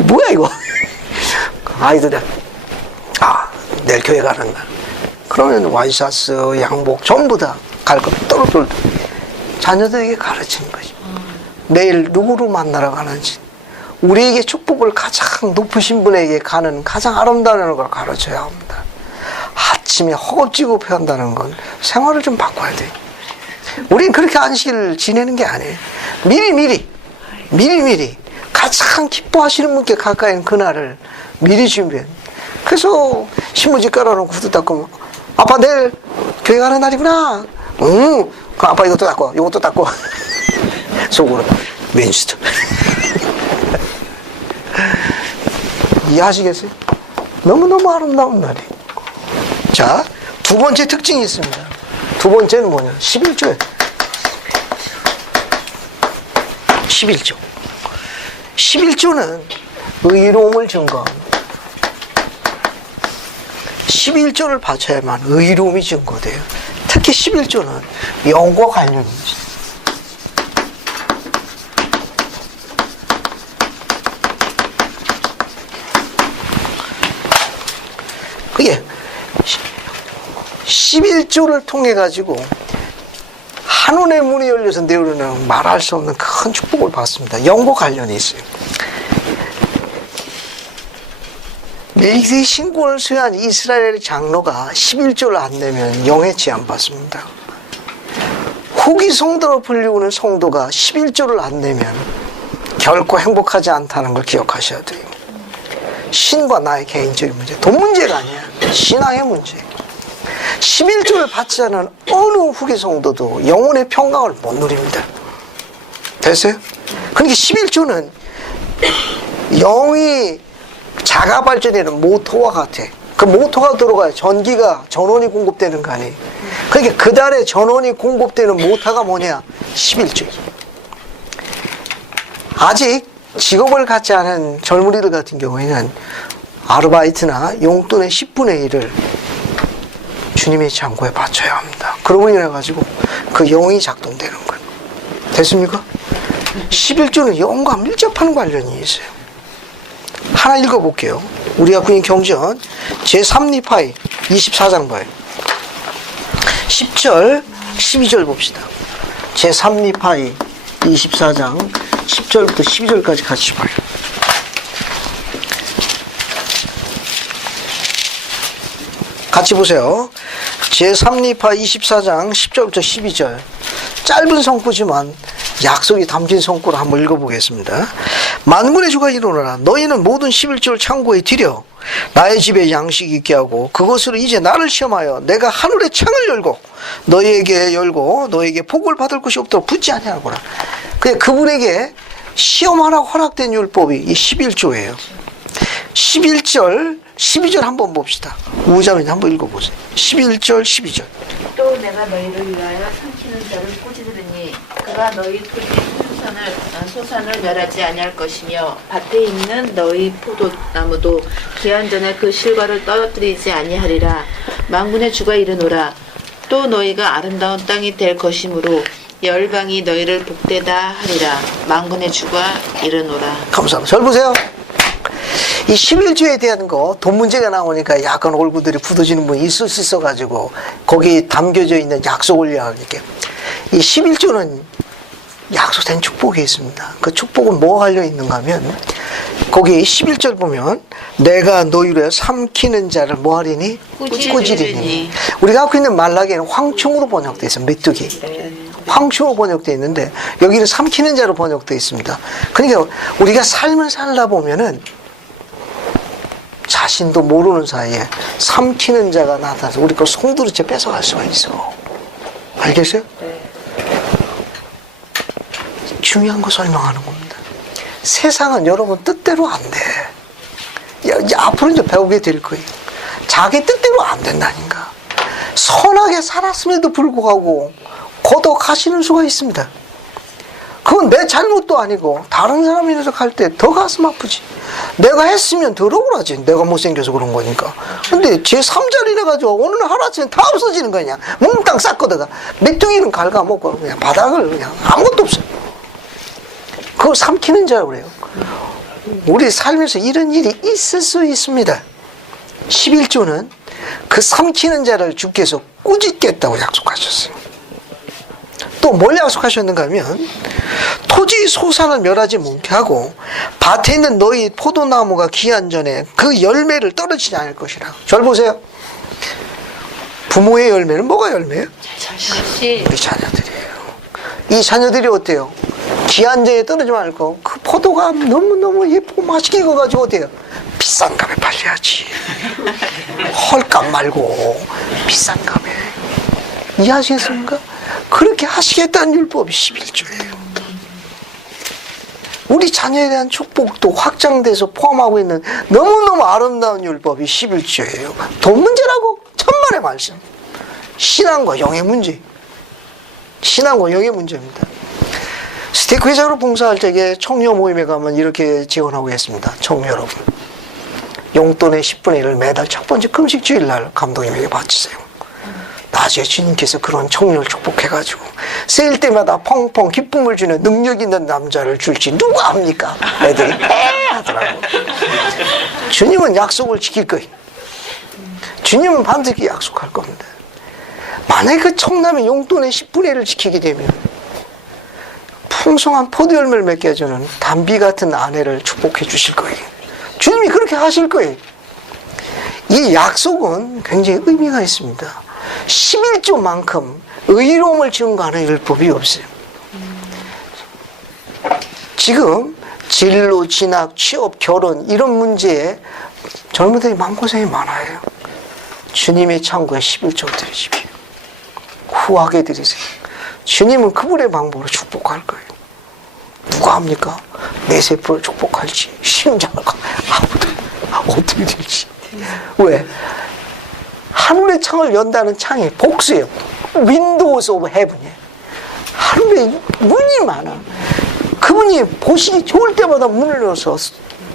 뭐야 이거? 아이들이 내일 교회 가는 날 그러면 와이셔츠, 양복 전부 다 갈 거 똘똘 자녀들에게 가르치는 거죠. 내일 누구를 만나러 가는지 우리에게 축복을 가장 높으신 분에게 가는 가장 아름다운 걸 가르쳐야 합니다. 아침에 허겁지겁 한다는 건 생활을 좀 바꿔야 돼요. 우린 그렇게 안식일을 지내는 게 아니에요. 미리미리 가장 기뻐하시는 분께 가까이 있는 그날을 미리 준비해. 그래서 신문지 깔아놓고 구두 닦고 아빠 내일 교회 가는 날이구나. 그 아빠 이것도 닦고 이것도 닦고 속으로 웬스터. 이해하시겠어요? 너무너무 아름다운 날이에요. 자, 두 번째 특징이 있습니다. 두 번째는 뭐냐? 11조예요. 11조. 11조는 의로움을 증거합니다. 11조를 바쳐야만 의로움이 증거돼요. 특히 11조는 영과 관련이 있어요. 그게 11조를 통해 가지고 한원의 문이 열려서 내오르는 말할 수 없는 큰 축복을 받습니다. 영과 관련이 있어요. 멜기세덱 신분을 수여한 이스라엘 장로가 11조를 안 내면 영의 제한 받습니다. 후기 성도로 불리우는 성도가 11조를 안 내면 결코 행복하지 않다는 걸 기억하셔야 돼요. 신과 나의 개인적인 문제, 돈 문제가 아니야. 신앙의 문제. 11조를 받지 않은 어느 후기 성도도 영혼의 평강을 못 누립니다. 됐어요? 그러니까 11조는 영이 자가 발전되는 모터와 같아. 그 모터가 들어가야 전원이 공급되는 거 아니에요. 그러니까 그 달에 전원이 공급되는 모터가 뭐냐? 11조예요. 아직 직업을 갖지 않은 젊은이들 같은 경우에는 아르바이트나 용돈의 10분의 1을 주님의 창고에 바쳐야 합니다. 그러고 인해가지고 그 영이 작동되는 거예요. 됐습니까? 11조는 영과 밀접한 관련이 있어요. 하나 읽어볼게요. 우리가 군인 경전 제3리파이 24장 봐요. 10절 12절 봅시다. 제3리파이 24장 10절부터 12절까지 같이 봐요. 같이 보세요. 제3리파 24장 10절부터 12절 짧은 성구지만 약속이 담긴 성구를 한번 읽어보겠습니다. 만군의 주가 이르노라 너희는 모든 11조를 창고에 들여 나의 집에 양식 있게 하고 그것으로 이제 나를 시험하여 내가 하늘의 창을 열고 너에게 복을 받을 것이 없도록 붙지 아니하거라. 그분에게 시험하라고 허락된 율법이 이 11조예요. 11절 12절 한번 봅시다. 우자면 한번 읽어보세요. 11절 12절. 또 내가 너희를 위하여 삼키는 자를 꾸짖으리니 그가 너희 토지 소산을 멸하지 아니할 것이며 밭에 있는 너희 포도나무도 기한 전에 그 실과를 떨어뜨리지 아니하리라. 만군의 주가 이르노라 또 너희가 아름다운 땅이 될 것이므로 열방이 너희를 복되다 하리라. 만군의 주가 이르노라. 감사합니다. 잘 보세요. 이 11조에 대한 거 돈 문제가 나오니까 약간 얼굴들이 굳어지는 분이 있을 수 있어가지고 거기 담겨져 있는 약속을 이야기할게요. 이 11조는 약속된 축복이 있습니다. 그 축복은 뭐 하려 있는가 하면 거기 11절 보면 내가 너희를 삼키는 자를 뭐 하리니? 꾸지리니. 우리가 갖고 있는 말라기에는 황충으로 번역되어 있어요. 메뚜기. 황충으로 번역되어 있는데 여기는 삼키는 자로 번역되어 있습니다. 그러니까 우리가 삶을 살다 보면은 자신도 모르는 사이에 삼키는 자가 나타나서 우리 걸 송두리째 뺏어갈 수가 있어. 알겠어요? 중요한 거 설명하는 겁니다. 세상은 여러분 뜻대로 안 돼. 앞으로 이제 배우게 될 거예요. 자기 뜻대로 안 된다니까. 선하게 살았음에도 불구하고 고독하시는 수가 있습니다. 그건 내 잘못도 아니고 다른 사람이 할 때 더 가슴 아프지. 내가 했으면 더 억울하지. 내가 못생겨서 그런 거니까. 근데 제3자리라 가지고 오늘 하루아침에 다 없어지는 거냐. 몽땅 싹거다가 메뚜기는 갉아먹고 그냥 바닥을 그냥 아무것도 없어요. 그걸 삼키는 자라고 그래요. 우리 삶에서 이런 일이 있을 수 있습니다. 11조는 그 삼키는 자를 주께서 꾸짖겠다고 약속하셨어요. 또 뭘 약속하셨는가 하면 토지 소산을 멸하지 못게 하고 밭에 있는 너희 포도나무가 기한 전에 그 열매를 떨어지지 않을 것이라. 잘 보세요. 부모의 열매는 뭐가 열매예요? 우리 자녀들이에요. 이 자녀들이 어때요? 기한 전에 떨어지지 않고 그 포도가 너무너무 예쁘고 맛있게 익어가지고 어때요? 비싼 값에 팔려야지. 헐값 말고 비싼 값에. 이해하시겠습니까? 그렇게 하시겠다는 율법이 11조예요. 우리 자녀에 대한 축복도 확장돼서 포함하고 있는 너무너무 아름다운 율법이 11조예요. 돈 문제라고 천만의 말씀. 신앙과 영의 문제. 신앙과 영의 문제입니다. 스테이크 회장으로 봉사할 적에 청년 모임에 가면 이렇게 지원하고 있습니다. 청년 여러분. 용돈의 10분의 1을 매달 첫 번째 금식 주일날 감독님에게 바치세요. 나중에 주님께서 그런 청년을 축복해가지고 세일 때마다 펑펑 기쁨을 주는 능력 있는 남자를 줄지 누가 압니까? 애들이 하더라고. 주님은 약속을 지킬 거예요. 주님은 반드시 약속할 겁니다. 만약에 그 청남의 용돈의 10분의 1을 지키게 되면 풍성한 포도 열매를 맺게 해주는 담비 같은 아내를 축복해 주실 거예요. 주님이 그렇게 하실 거예요. 이 약속은 굉장히 의미가 있습니다. 11조만큼 의로움을 증거하는 율법이 없어요. 지금 진로, 진학, 취업, 결혼 이런 문제에 젊은이들이 마음고생이 많아요. 주님의 창고에 11조 드리십시오. 후하게 드리세요. 주님은 그분의 방법으로 축복할 거예요. 누가 합니까? 내 세포를 축복할지 심장을 아무도 어떻게 될지. 왜? 하늘의 창을 연다는 창이 복수예요. 윈도우스 오브 헤븐이에요. 하늘에 문이 많아. 그분이 보시기 좋을 때마다 문을 열어서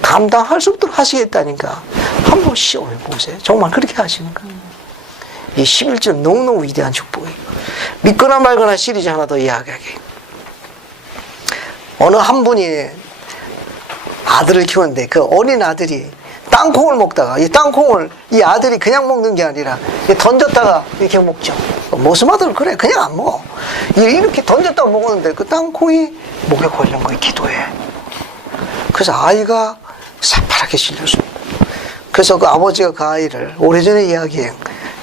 감당할 수 없도록 하시겠다니까. 한번 시험해 보세요. 정말 그렇게 하시는가? 이 11절 너무너무 위대한 축복이에요. 믿거나 말거나 시리즈 하나 더 이야기하게. 어느 한 분이 아들을 키웠는데 그 어린 아들이 땅콩을 먹다가 이 땅콩을 이 아들이 그냥 먹는 게 아니라 던졌다가 이렇게 먹죠. 무슨 아들 그래 그냥 안 먹어. 이렇게 던졌다가 먹었는데 그 땅콩이 목에 걸린 거예요. 기도에. 그래서 아이가 새파랗게 질렸습니다. 그래서 그 아버지가 그 아이를 오래전에 이야기해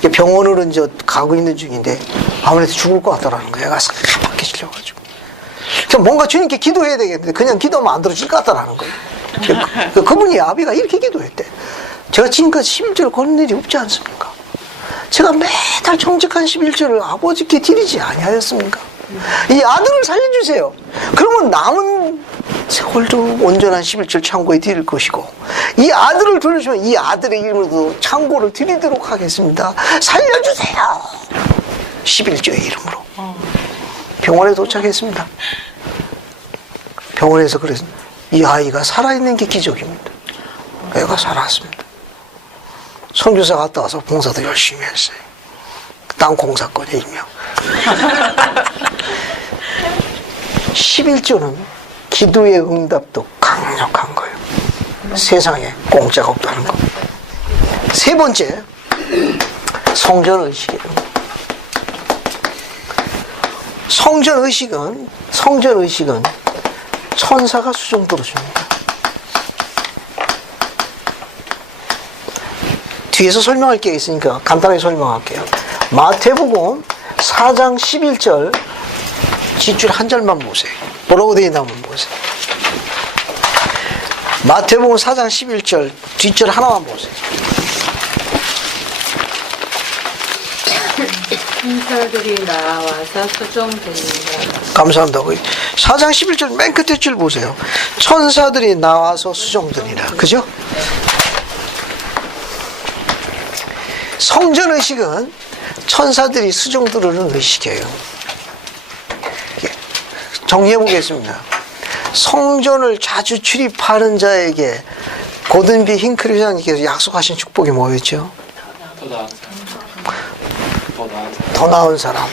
병원으로 이제 가고 있는 중인데 아무래도 죽을 것 같다라는 거예요. 애가 사납게 실려가지고. 그럼 뭔가 주님께 기도해야 되겠는데 그냥 기도하면 안 들어질 것 같다라는 거예요. 그분이 아비가 이렇게 기도했대. 제가 지금까지 11절 거는 일이 없지 않습니까? 제가 매달 정직한 11절을 아버지께 드리지 아니하였습니까? 이 아들을 살려주세요. 그러면 남은 세월도 온전한 11절 창고에 드릴 것이고, 이 아들을 돌려주면 이 아들의 이름으로도 창고를 드리도록 하겠습니다. 살려주세요. 11절의 이름으로. 병원에 도착했습니다. 병원에서 그래서 이 아이가 살아있는 게 기적입니다. 애가 살았습니다. 선교사 갔다 와서 봉사도 열심히 했어요. 땅 공사권의 일명. 11조는 기도의 응답도 강력한 거예요. 세상에 공짜가 없다는 거. 세 번째, 성전의식이에요. 성전의식은 천사가 수종 들어줍니다. 뒤에서 설명할 게 있으니까 간단하게 설명할게요. 마태복음 4장 11절 뒷줄 한 절만 보세요. 뭐라고 되어 있나 한번 보세요. 마태복음 4장 11절 뒷줄 하나만 보세요. 천사들이 나와서 수종드리라. 감사합니다. 4장 11절 맨 끝에 줄 보세요. 천사들이 나와서 수종드리라. 그죠? 성전의식은 천사들이 수종드리는 의식이에요. 정리해 보겠습니다. 성전을 자주 출입하는 자에게 고든비 힝클 회장님께서 약속하신 축복이 뭐였죠? 더 나은 사람,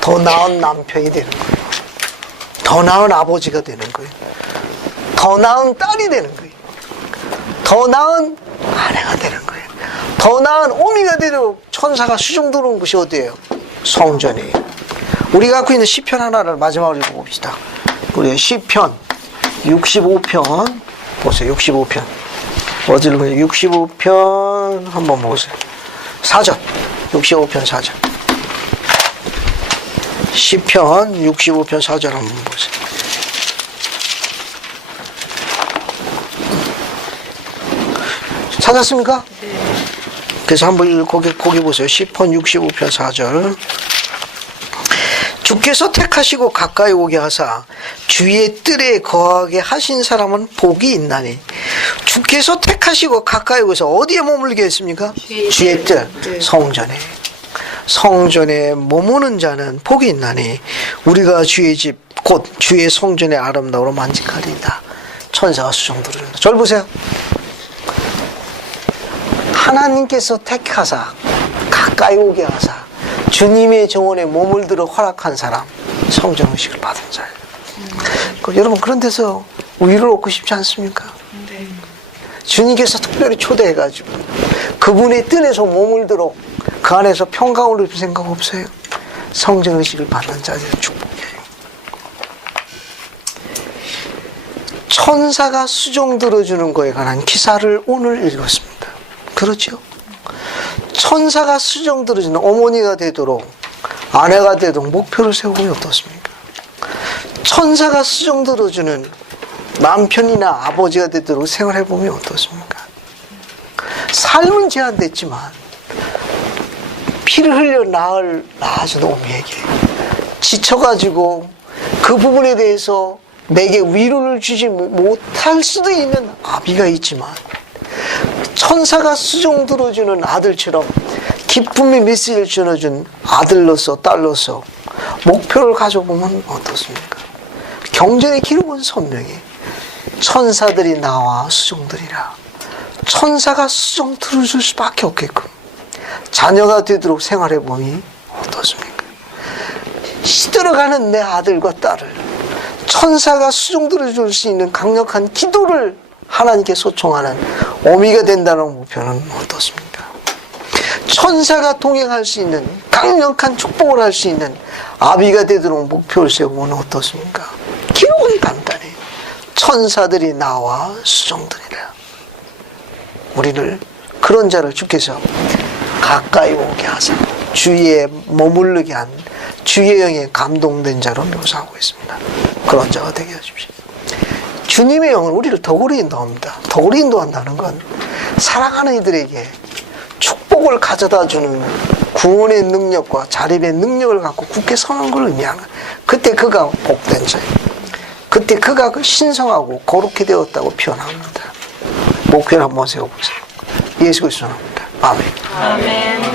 더 나은 남편이 되는 거예요. 더 나은 아버지가 되는 거예요. 더 나은 딸이 되는 거예요. 더 나은 아내가 되는 거예요. 더 나은 어미가 되도록 천사가 수종들어온 곳이 어디예요? 성전이에요. 우리가 갖고 있는 시편 하나를 마지막으로 읽어봅시다. 우리 시편 65편 보세요. 65편 어디로 65편 한번 보세요. 4절 65편 4절 시편 65편 4절 한번 보세요. 찾았습니까? 그래서 한번 거기 보세요. 시편 65편 4절. 주께서 택하시고 가까이 오게 하사 주의 뜰에 거하게 하신 사람은 복이 있나니. 주께서 택하시고 가까이 오셔서 어디에 머물게 했습니까? 주의 뜰, 성전에. 성전에 머무는 자는 복이 있나니 우리가 주의 집 곧 주의 성전의 아름다움으로 만족하리이다. 천사가 수종들으리다. 절 보세요. 하나님께서 택하사 가까이 오게 하사 주님의 정원에 머물들어 허락한 사람, 성전의식을 받은 자예요. 여러분 그런 데서 위로를 얻고 싶지 않습니까? 네. 주님께서 특별히 초대해가지고 그분의 뜰에서 머물들어 그 안에서 평강을 누릴 생각 없어요? 성전의식을 받는 자들의 축복이에요. 천사가 수종 들어주는 거에 관한 기사를 오늘 읽었습니다. 그렇죠? 천사가 수종 들어주는 어머니가 되도록 아내가 되도록 목표를 세우면 어떻습니까? 천사가 수종 들어주는 남편이나 아버지가 되도록 생활해보면 어떻습니까? 삶은 제한됐지만 피를 흘려 낳아준 어미에게 지쳐가지고 그 부분에 대해서 내게 위로를 주지 못할 수도 있는 아비가 있지만 천사가 수종 들어주는 아들처럼 기쁨의 메시지를 전해준 아들로서 딸로서 목표를 가져보면 어떻습니까? 경전의 기록은 선명히 천사들이 나와 수종들이라. 천사가 수종 들어줄 수밖에 없게끔 자녀가 되도록 생활해보니 어떻습니까? 시들어가는 내 아들과 딸을 천사가 수종 들어줄 수 있는 강력한 기도를 하나님께 소청하는 어미가 된다는 목표는 어떻습니까? 천사가 동행할 수 있는 강력한 축복을 할 수 있는 아비가 되도록 목표를 세우면 어떻습니까? 기록은 간단해요. 천사들이 나와 수종들이라. 우리를 그런 자를 주께서 가까이 오게 하사 주위에 머무르게 한 주의 영에 감동된 자로 묘사하고 있습니다. 그런 자가 되게 하십시오. 주님의 영은 우리를 덕으로 인도합니다. 덕으로 인도한다는 건 사랑하는 이들에게 축복을 가져다 주는 구원의 능력과 자립의 능력을 갖고 굳게 서는 걸 의미하는 거예요. 그때 그가 복된 자예요. 그때 그가 신성하고 거룩히 되었다고 표현합니다. 목표를 한번 세워보세요. 예수 그리스도로 합니다. 아멘. 아멘.